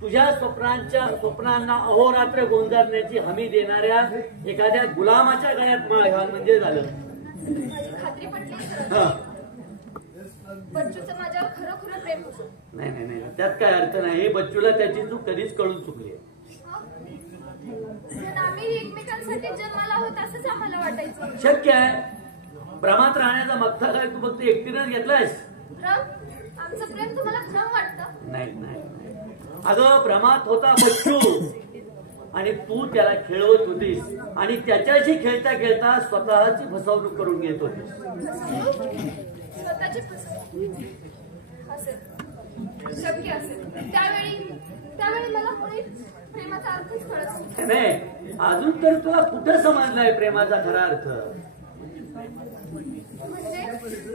तुझ्या स्वप्नांना अहोरात्र गोंजारण्याची हमी देणाऱ्या एखाद्या गुलामाच्या गळ्यात माळ घाल म्हणजे झालं. माझी खात्री पटली सर. बच्चूचं माझ्यावर खरोखर प्रेम होतं. नाही नाही नाही, त्यात काय अर्थ नाही. बच्चूला त्याची चूक कधीच कळून चुकली. आम्ही एकमेकांसाठी जन्माला आहोत असंच आम्हाला वाटायचं. शक्य आहे. भ्रमात राहण्याचा मगता काय तू फक्त एकटीनेच घेतलायस? आमचं प्रेम तुम्हाला भ्रम वाटतं? नाही नाही, अगं भ्रमात होता बच्चू आणि तू त्याला खेळवत होतीस आणि त्याच्याशी खेळता खेळता स्वतःची फसवणूक करून घेत होतीस. स्वतःची फसवणूक असेल, शक्य असेल. त्यावेळी मला मुळीच प्रेमाचा अर्थच कळत नाही. अजून तर तुला कुठं समजलाय प्रेमाचा खरा अर्थ?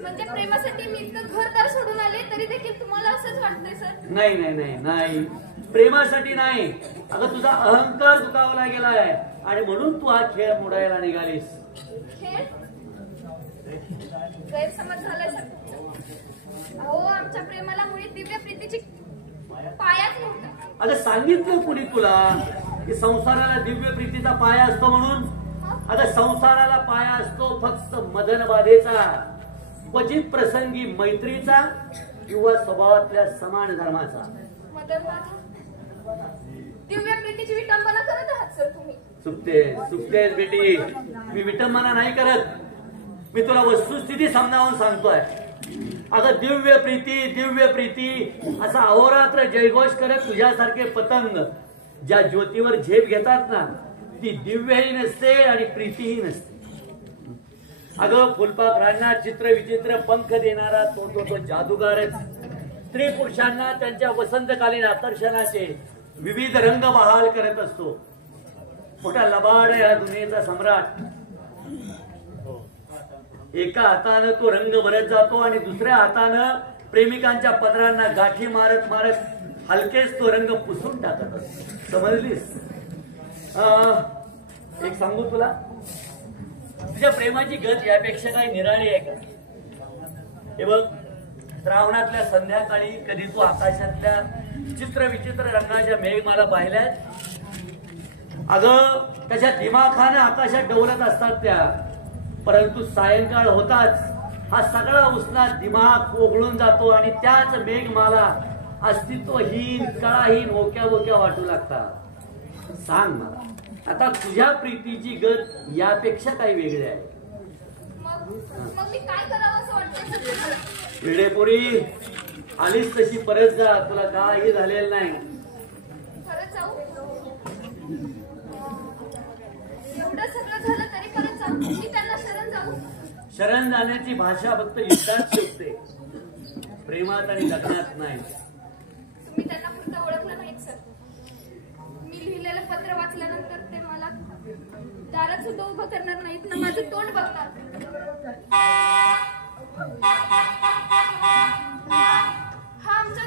म्हणजे प्रेमासाठी मी इतकं घरदार सोडून आले तरी देखील तुम्हाला असंच वाटतंय सर? नाही नाही नाही नाही, प्रेमासाठी नाही. अगं तुझा अहंकार दुखावला गेलाय आणि म्हणून तू हा खेळ मोडायला निघालीस. खेळ? गैरसमज झालाय सर. अहो आमच्या प्रेमाला मुळी दिव्य प्रीतीची पायाच नव्हता. अगं सांगितलं कुणी तुला की संसाराला दिव्य प्रीतीचा पाया असतो म्हणून? अगं संसाराला पाया असतो फक्त मदनबाधेचा, क्वचित प्रसंगी मैत्रीचा किंवा स्वभावातल्या समान धर्माचा. मदनबाधा? दिव्य प्रीतीची विटंबना करत आहात सर तुम्ही. चुकतेस बेटी. मी विटंबना नाही करत. मी तुला वस्तुस्थिती समजावून सांगतोय. अगं दिव्य प्रीती असा अहोरात्र जयघोष करत तुझ्यासारखे पतंग ज्या ज्योतीवर झेप घेतात ना, ती दिव्यही नसते आणि प्रीतीही नसते. अगं फुलपाखरांना चित्र विचित्र पंख देणारा तो जादूगारच स्त्री पुरुषांना त्यांच्या वसंतकालीन आकर्षणाचे विविध रंग बहाल करत असतो. मोठा लबाड या दुनियेचा सम्राट. एका हातानं तो रंग भरत जातो आणि दुसऱ्या हातानं प्रेमिकांच्या पदरांना गाठी मारत मारत हलकेच तो रंग पुसून टाकत असतो. समजलीस? एक सांगू तुला, तुझ्या प्रेमाची गत यापेक्षा काही निराळी आहे का? हे बघ, श्रावणातल्या संध्याकाळी कधी तू आकाशातल्या चित्र विचित्र रंगाच्या मेघमाला पाहिल्यात? अगं त्याच्या दिमाखानं आकाशात डोलत असतात त्या, परंतु सायंकाळ होताच हा सगळा उष्णात दिमाग ओघळून जातो आणि त्याच मेघमाला अस्तित्वहीन कळाहीन ओक्या बोक्या वाटू लागतात. सांग मला, आता तुझ्या प्रीतीची गत यापेक्षा काही वेगळी आहे? मग मी काय करावं असं वाटतं? भिडेपुरी आलीच तशी परत जा, तुला काही झालेलं नाही. परत जाऊ? एवढं सगळं झालं तरी परत जाऊ? मी त्यांना शरण जाऊ? शरण जाण्याची भाषा फक्त युद्धात शिकते, प्रेमात आणि लग्नात नाही. तुम्ही त्यांना पुरतं ओळखलं नाहीत सर. मी लिहिलेलं पत्र वाचल्यानंतर ते मला दारात सुद्धा उभं करणार नाहीत ना माझं तोंड बघणार. हा आमच्या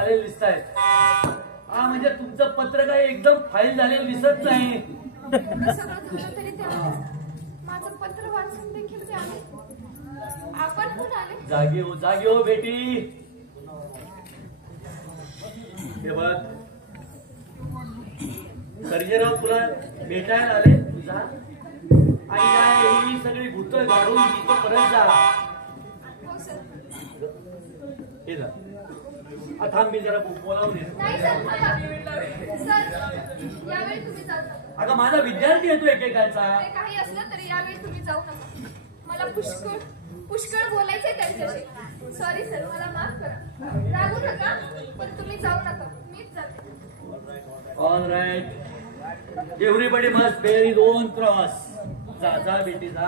आलेले दिसत आहेत. हा म्हणजे तुमचं पत्र काही एकदम फाईल झालेलं दिसत नाही. एवढं सगळं झालं तरी ते आले. माझं पत्र वाचून देखील ते आले. आपण कोण आले? जागी हो बेटी. हे बघ सर्जेराव तुला भेटायला आले तुझा, आणि ही सगळी भूत गाडून तिथं परत जा. हो सर. हे जा. थांब मी जरा बोलावून येतो. नाही सर थांबा. सर यावेळी तुम्ही जाऊ नका. अगं माझा विद्यार्थी येतो एकेकाचा. ते काही असलं तरी यावेळी तुम्ही जाऊ नका. मला पुष्कळ बोलायचंय त्यांच्याशी. सॉरी सर, मला माफ करा. रागू नका, पण तुम्ही जाऊ नका. मीच जाते. All right. Everybody must bear his own cross. जा जा बेटी जा.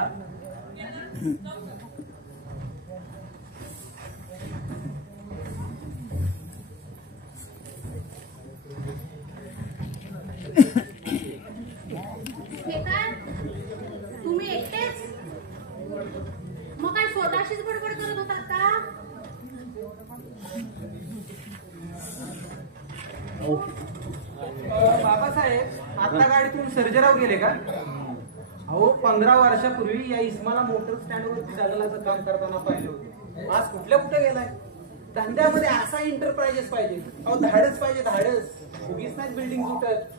तुम्ही एकटेच? मग काय स्वतःशीच बडबड करत होतात का? बाबासाहेब, आता गाडीतून सर्जेराव गेले का? अहो 15 वर्षापूर्वी या इस्माला मोटर स्टँडवर चालनाचं काम करताना पाहिलं होतं. आज कुठे गेलाय? धंद्यामध्ये असा एंटरप्राइजेस पाहिजे. अहो धाडस पाहिजे, धाडस. उगीच नाही बिल्डिंग सुटत.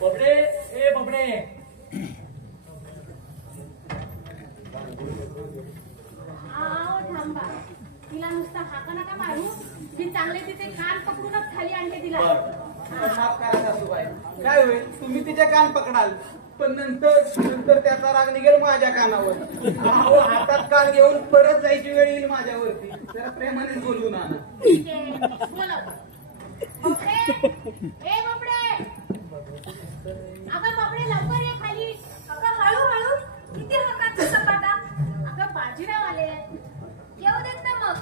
बबडे, ए बबडे. थांबा, तिला नुसता हाका नका मारू. ती चांगले तिथे कान पकडूनच खाली आणते तिला. माफ करा सासूबाई. काय होईल, तुम्ही तिचे कान पकडाल, पण नंतर त्याचा राग निघेल माझ्या कानावर. अहो हातात कान घेऊन परत जायची वेळ येईल माझ्यावरती. जरा प्रेमानेच बोलवून आणा. ठीक आहे, बोला. बापरे, ए बापरे. अगं बापरे, लवकर ये खाली. अगं हळूहळू. किती हातांचा सपाटा. अगं बाजीराव आले. येऊ देत ना मग.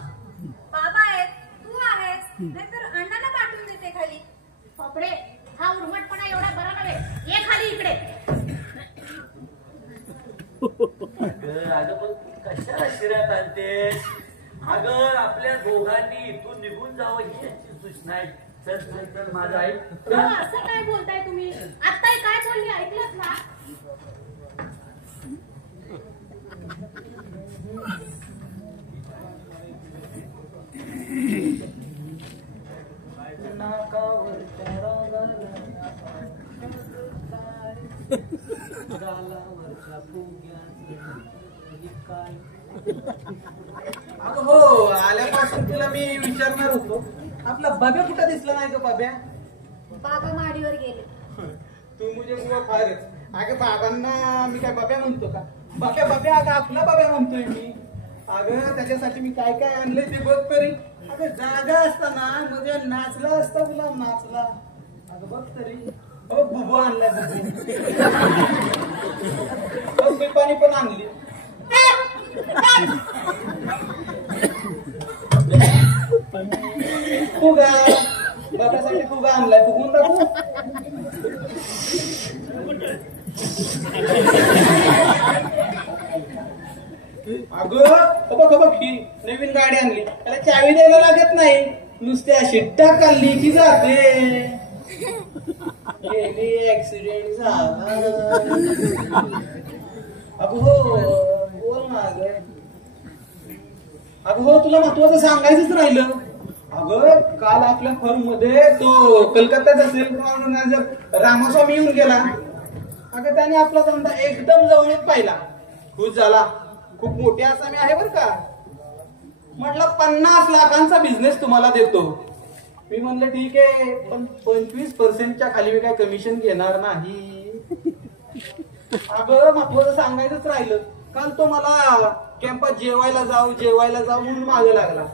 बाबा आहेत, तू आहेस, नाहीतर अण्णाला पाठवून देते खाली. बापरे, हा उर्मटपणा एवढा बरा नव्हे. ये खाली इकडे. अगं पण कशाला शिऱ्यात आणतेस? अगं आपल्या दोघांनी इथून निघून जावं ही याची सूचना आहे. चल चल चल माझा आई. असं काय बोलताय तुम्ही? आत्ता काय बोलली ऐकलंत ना? अगं हो, आल्यापासून तुला मी विचारणार होतो, आपला बाब्या कुठं दिसला नाही का? बाब्या बाबा माडीवर गेले. तू म्हणजे बुवा फारच. अगं बाबांना मी काय बाब्या म्हणतो का? बाब्या बाब्या, अगं आपला बाब्या म्हणतोय मी. अगं त्याच्यासाठी मी काय काय आणलंय ते बघ तरी. अगं जागा असताना म्हणजे नाचला असता, तुला नाचला. अगं बघ तरी. हो बुबू आणलाय, बुबू. मी पाणी पण आणली. फुगा, बाबासाठी फुगा आणलाय. फुगून दाखवू. अगं बघ ही नवीन गाडी आणली. त्याला चावी द्यायला लागत नाही, नुसत्या शिट्ट्या काढली की जाते. गेली, ऍक्सिडेंट झाला. अगं हो, बोल ना. अगं हो, तुला महत्वाचं सांगायचंच राहिलं. अगं काल आपल्या फर्म मध्ये तो कलकत्त्याचा सेल मॅनेजर रामास्वामी येऊन गेला. अगं त्याने आपला धंदा एकदम जवळून पाहिला, खुश झाला. खूप मोठी आसामी आहे बरं का. म्हटलं 50 लाखांचा बिझनेस तुम्हाला देतो. मी म्हणलं ठीक आहे, पण 25% खाली मी काय कमिशन घेणार नाही. अगं महत्वाचं सांगायचंच राहिलं. काल तो मला कॅम्पात जेवायला जाऊ म्हणून मागे लागला.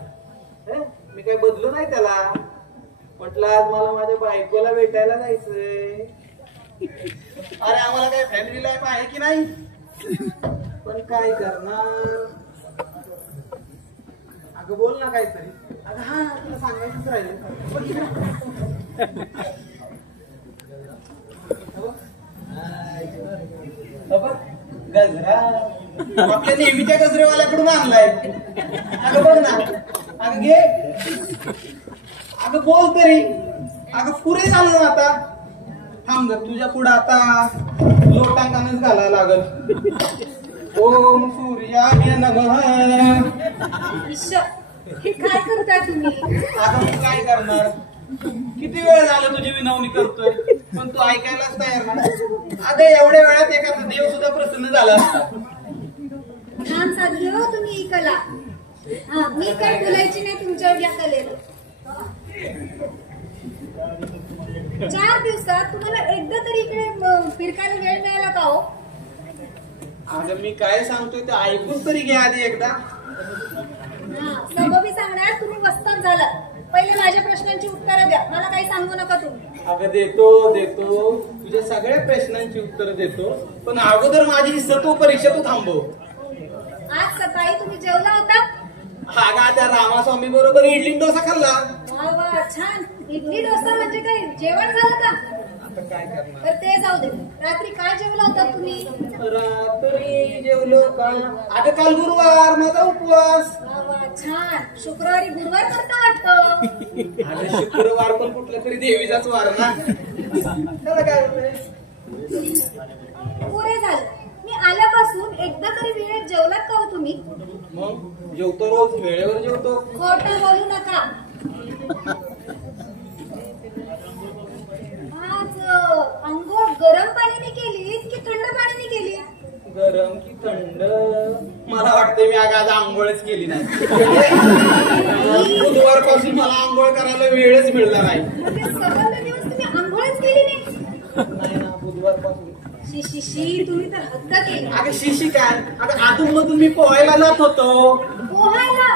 मी काय बदलू नाही त्याला. म्हटलं आज मला माझ्या बायकोला भेटायला जायचंय. अरे आम्हाला काय फॅमिली लाईफ आहे की नाही, पण काय करणार. अगं बोल ना काहीतरी. अगं हा तुला सांगायचंच राहिलं. गजरा आपल्या नेहमीच्या गजरेवाल्याकडून आणलाय. अगं बघ ना. अगं घे. अगं बोल तरी. अगं पुरे झालं ना आता. थांब ग, तुझ्या पुढं आता लोटांकानच घालायला लागल. ओम सूर्याय नमः. हे काय करताय तुम्ही? अगं मी काय करणार. किती वेळ झाला तुझी विनवणी करतोय, पण तू ऐकायलाच तयार नाही. अगं एवढ्या वेळात एखादा देव सुद्धा प्रसन्न झाला असता. छान साधली हो तुम्ही ही कला. हा, मी काय बोलायची नाही तुमच्यावर या कलेला. 4 दिवसात तुम्हाला एकदा तरी इकडे फिरकायला वेळ मिळाला का हो? अगं मी काय सांगतोय ते ऐकून तरी घ्या आधी एकदा. सबबी सांगणार तुम्ही वस्ताद झाला. पहिले माझ्या प्रश्नांची उत्तरं द्या, मला काही सांगू नका तुम्ही. अगं देतो तुझ्या सगळ्या प्रश्नांची उत्तरं देतो, पण अगोदर माझी सत्व परीक्षा तू थांबव. आज सकाळी तुम्ही जेवला होता? अगं त्या रामास्वामी बरोबर इडली डोसा खाल्ला. वा वा छान. इडली डोसा म्हणजे काय जेवण झालं का? आता काय करणार. तर ते जाऊ दे. रात्री काय जेवला होता तुम्ही? रात्री जेवलो काल. अगं काल गुरुवार, माझा उपवास. वा वा छान. शुक्रवारी गुरुवार करता वाटतं. अगं शुक्रवार पण कुठला तरी देवीचाच वार ना. त्याला काय होतंय. पुरे झालं. मी आल्यापासून एकदा तरी वेळेत जेवलात का हो तुम्ही? मग जेवतो रोज वेळेवर जेवतो. खोटं बोलू नका. आज अंघोळ गरम पाणीने केली की थंड पाणीने केली? गरम की थंड. मला वाटतं मी आज आंघोळच केली नाही. बुधवारपासून मला आंघोळ करायला वेळच मिळला नाही. सगळे दिवस तुम्ही आंघोळच केली नाही ना, बुधवारपासून. शी तुम्ही तर हद्द केली. अगं शिशी काय. अगं आतून मधून मी पोहायला जात होतो. पोहायला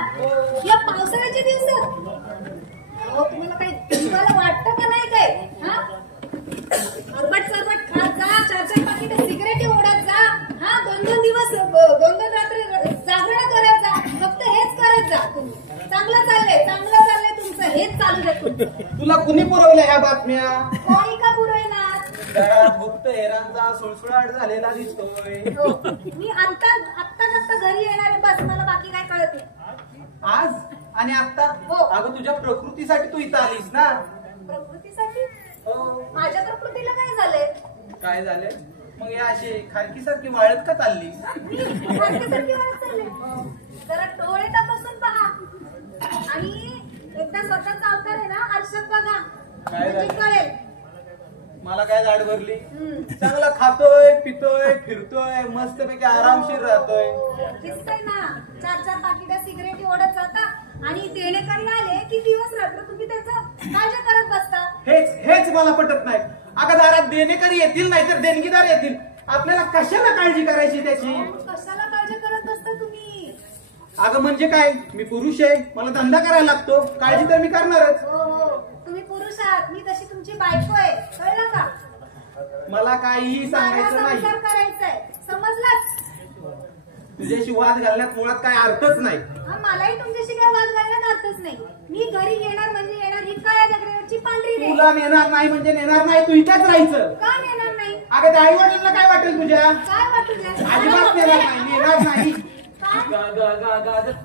या पावसाळ्याच्या दिवसात? अहो तुम्हाला काही तुम्हाला वाटतं का नाही काय? हा सरबट खात जा, 4-4 पाकिट सिगरेट ओढत जा. हा 2-2 दिवस 2-2 रात्री जागरण करत जा. फक्त हेच करत जा तुम्ही. चांगलं चाललंय तुमचं. हेच चालू दे. तुला कुणी पुरवल्या ह्या बातम्या? कोणी का पुरवणार? घरात गुप्त हेरांचा सुळसुळाट झालेला दिसतोय. हो. मी आत्ता घरी येणार आहे, बस. मला बाकी काय कळत नाही. आज आणि आता? हो. अगं तुझ्या प्रकृतीसाठी तू इथं आलीस ना. प्रकृतीसाठी? हो. माझ्या प्रकृतीला काय झालंय? काय झालंय मग? या अशी खारकीसारखी वाळत का चालली? सारखी वाढत चालले. जरा डोळे तपासून पहा आणि एकदा स्वतःचा अवतार आहे ना आरशात बघा, काय म्हणजे झालं? कळेल. मला काय दाढ भरली. चांगला खातोय पितोय फिरतोय मस्तपैकी आरामशीर राहतोय. दिसतंय ना. 4-4 पाकिट सिगरेट ओढत जाता आणि देणेकरी आले की दिवस रात्र तुम्ही त्याचं काळजी करत बसता. हेच मला पटत नाही. अगं दारात देणेकरी येतील नाही तर देणगीदार येतील. आपल्याला कशाला काळजी करायची त्याची? कशाला काळजी करत बसता तुम्ही? अगं म्हणजे काय, मी पुरुष आहे, मला धंदा करायला लागतो, काळजी तर मी करणारच. हो तुम्ही पुरुष आहात, मी तशी तुमची बायको आहे. कळलं का? मला काहीही सांगायचं मला नाही. संसार करायचंय, समजलाच? तुझ्याशी वाद घालण्यात मुळात काय अर्थच नाही. मलाही तुमच्याशी काय वाद घालण्यात अर्थच नाही. मी घरी येणार म्हणजे येणार, ही काळ्या दगडावरची पांढरी रेष. तुला नेणार नाही म्हणजे नेणार नाही, तू इथंच राहायचं. का नेणार नाही? अगं त्या आई वडिलांना काय वाटेल तुझ्या? काय वाटलं? अजिबात नेणार नाही, नेणार नाही.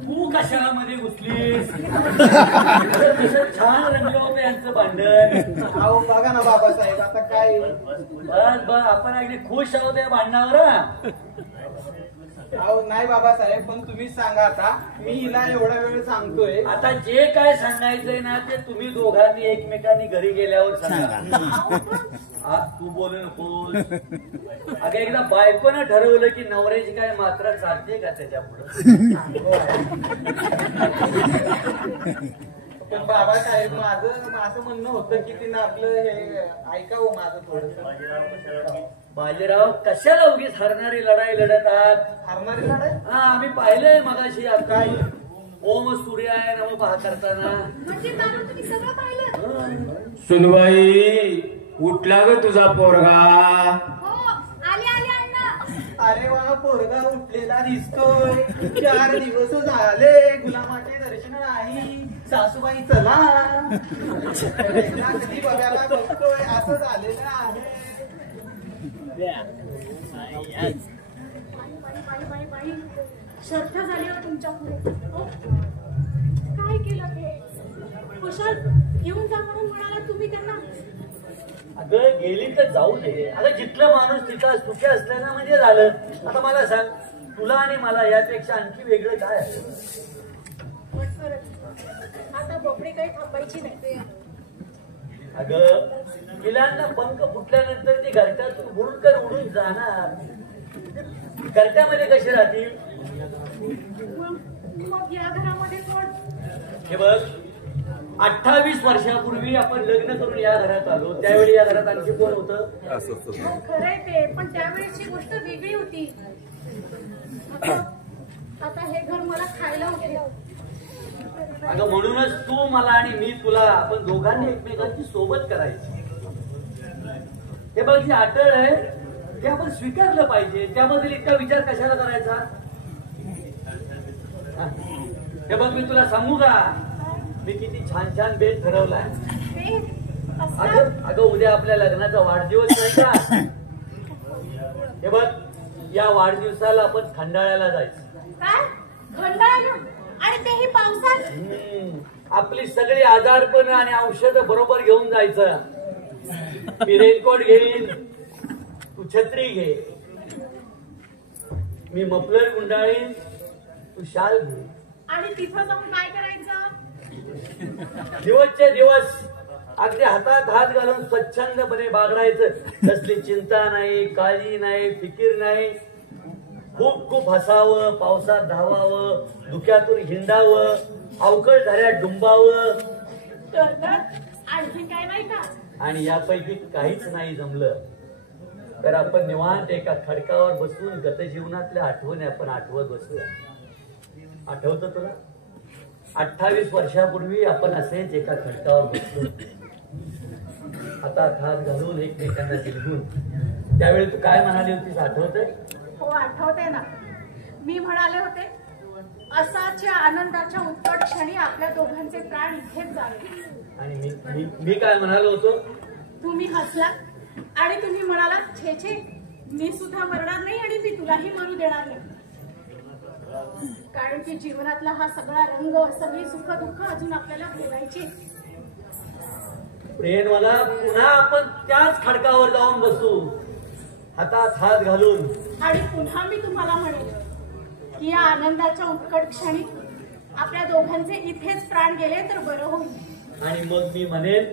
तू कशाला मध्ये घुसलीस? छान रंगलं होतं यांचं भांडण. अहो बघा ना बाबासाहेब, आता काय. बस आपण अगदी खुश आहोत या भांडणावर. अहो नाही बाबासाहेब, पण तुम्हीच सांगा आता. मी हिला एवढा वेळ सांगतोय. आता जे काय सांगायचंय ना ते तुम्ही दोघांनी एकमेकांनी घरी गेल्यावर सांगा. तू बोलू नकोस. अगं एकदा बायकोनं ठरवलं की नवऱ्याची काय मात्रा चालते का त्याच्या पुढे. पण बाबा साहेब माझं असं म्हणणं होतं की तिनं आपलं हे ऐकावं माझं थोडं. बाजीराव कशाला उगीच हरणारी लढाई लढत आहात. हरणारी लढाई हा आम्ही पाहिलंय मगाशी आता ओम सूर्याय नम पहा करताना. म्हणजे बाबा तुम्ही सगळं पाहिलं. सुनबाई उठला ग तुझा पोरगा. हो आले आले अण्णा. अरे वा पोरगा उठलेला दिसतोय. 4 दिवस झाले गुलामाचे दर्शन नाही. सासूबाई चला कधी बघायला बघतोय असं झालेलं आहे. बाई श्रद्धा झाली हो तुमच्या पुढे. हो? काय केलं ते कुशल येऊन जा म्हणून म्हणाला तुम्ही त्यांना. अगं गेली तर जाऊ दे. अगं जिथलं माणूस तिथं सुखी असल्यानं म्हणजे झालं. आता मला सांग तुला आणि मला यापेक्षा आणखी वेगळं काय आहे. पण खरंच आता बोबडी काही थांबायची नाही. अगं पिलांना पंख फुटल्यानंतर ते घरट्यातून बुडकर उडून जाणार. घरट्यामध्ये कसे राहतील. मग या घरामध्ये कोण. हे बघ 28 वर्षापूर्वी आपण लग्न करून या घरात आलो. त्यावेळी या घरात आणखी कोण होतं. हो खरंय ते. पण त्यावेळेची गोष्ट वेगळी होती. आता हे घर मला खायला होते. अगं म्हणूनच तू मला आणि मी तुला आपण दोघांनी एकमेकांची सोबत करायची. हे बघ जी अटळ आहे ते आपण स्वीकारलं पाहिजे. त्याबद्दल इतका विचार कशाला करायचा. हे बघ मी तुला सांगू का मी किती छान छान बेत ठरवलाय. अगं उद्या आपल्या लग्नाचा वाढदिवस नाही का. हे बघ या वाढदिवसाला आपण खंडाळ्याला जायचं. काय खंडाळा आणि तेही पावसात. आपली सगळी आजारपण आणि औषध बरोबर घेऊन जायचं. मी रेनकोट घेईन तू छत्री घे. मी मफलर गुंडाळीन तू शाल घे. आणि तिथं जाऊन काय करायचं. दिवसचे दिवस अगदी हातात हात घालून स्वच्छंदपणे बागडायचं. कसली चिंता नाही काळजी नाही फिकीर नाही. खूप खूप हसावं पावसात धावावं धुक्यातून हिंडावं अवकळ झाल्यात डुंबावं. आणखी काय नाही का. आणि यापैकी काहीच नाही जमलं तर आपण निवांत एका खडकावर बसून गतजीवनातल्या आठवणी आपण आठवत बसूया. आठवतं तुला 28 वर्षापूर्वी आपण असेच एका खडकावर बसलो हातात हात घालून एकमेकांना जिलगून. त्यावेळी तू काय म्हणाली होतीस आठवतंय. हो आठवते ना. मी म्हणाले होते असाच्या आनंदाच्या उत्कट क्षणी आपल्या दोघांचे प्राण इथेच जावे. आणि मी काय म्हणालो होतो. तुम्ही हसलात आणि तुम्ही म्हणाला छे छे मी सुद्धा मरणार नाही आणि मी तुलाही मरू देणार नाही. कारण की जीवनातला हा सगळा रंग सगळी सुख दुःख अजून आपल्याला ठेवायची. प्रेम मला पुन्हा आपण त्याच खडकावर जाऊन बसू हातात हात घालून. आणि पुन्हा मी तुम्हाला म्हणेन की या आनंदाच्या उत्कट क्षणी आपल्या दोघांचे इथेच प्राण गेले तर बरं होईल. आणि मग मी म्हणेन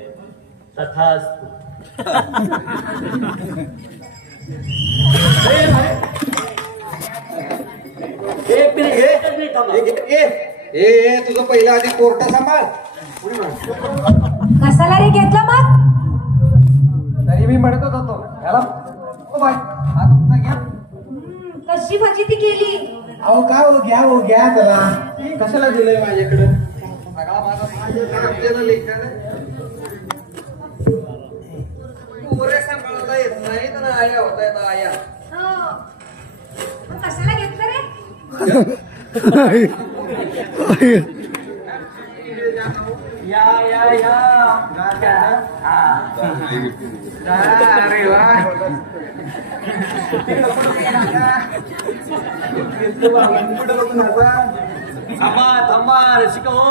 तथास्तु. एक मिनिट थांबा. तुझं पहिला आधी कोर्ट सांभाळ. कशाला रे घेतला मग. तरी मी म्हणतच होतो याला ओ बाय हा तुमचा घ्या. कशी फजिती केली. अहो का हो घ्या त्याला. कशाला दिलंय माझ्याकडे. सगळा माझा लेखन पोरे सांभाळता येत नाही तर आया होता येत आया. हो मग कशाला घेतलं रे. या या या अरे वा थांबा थांबा रसिका हो.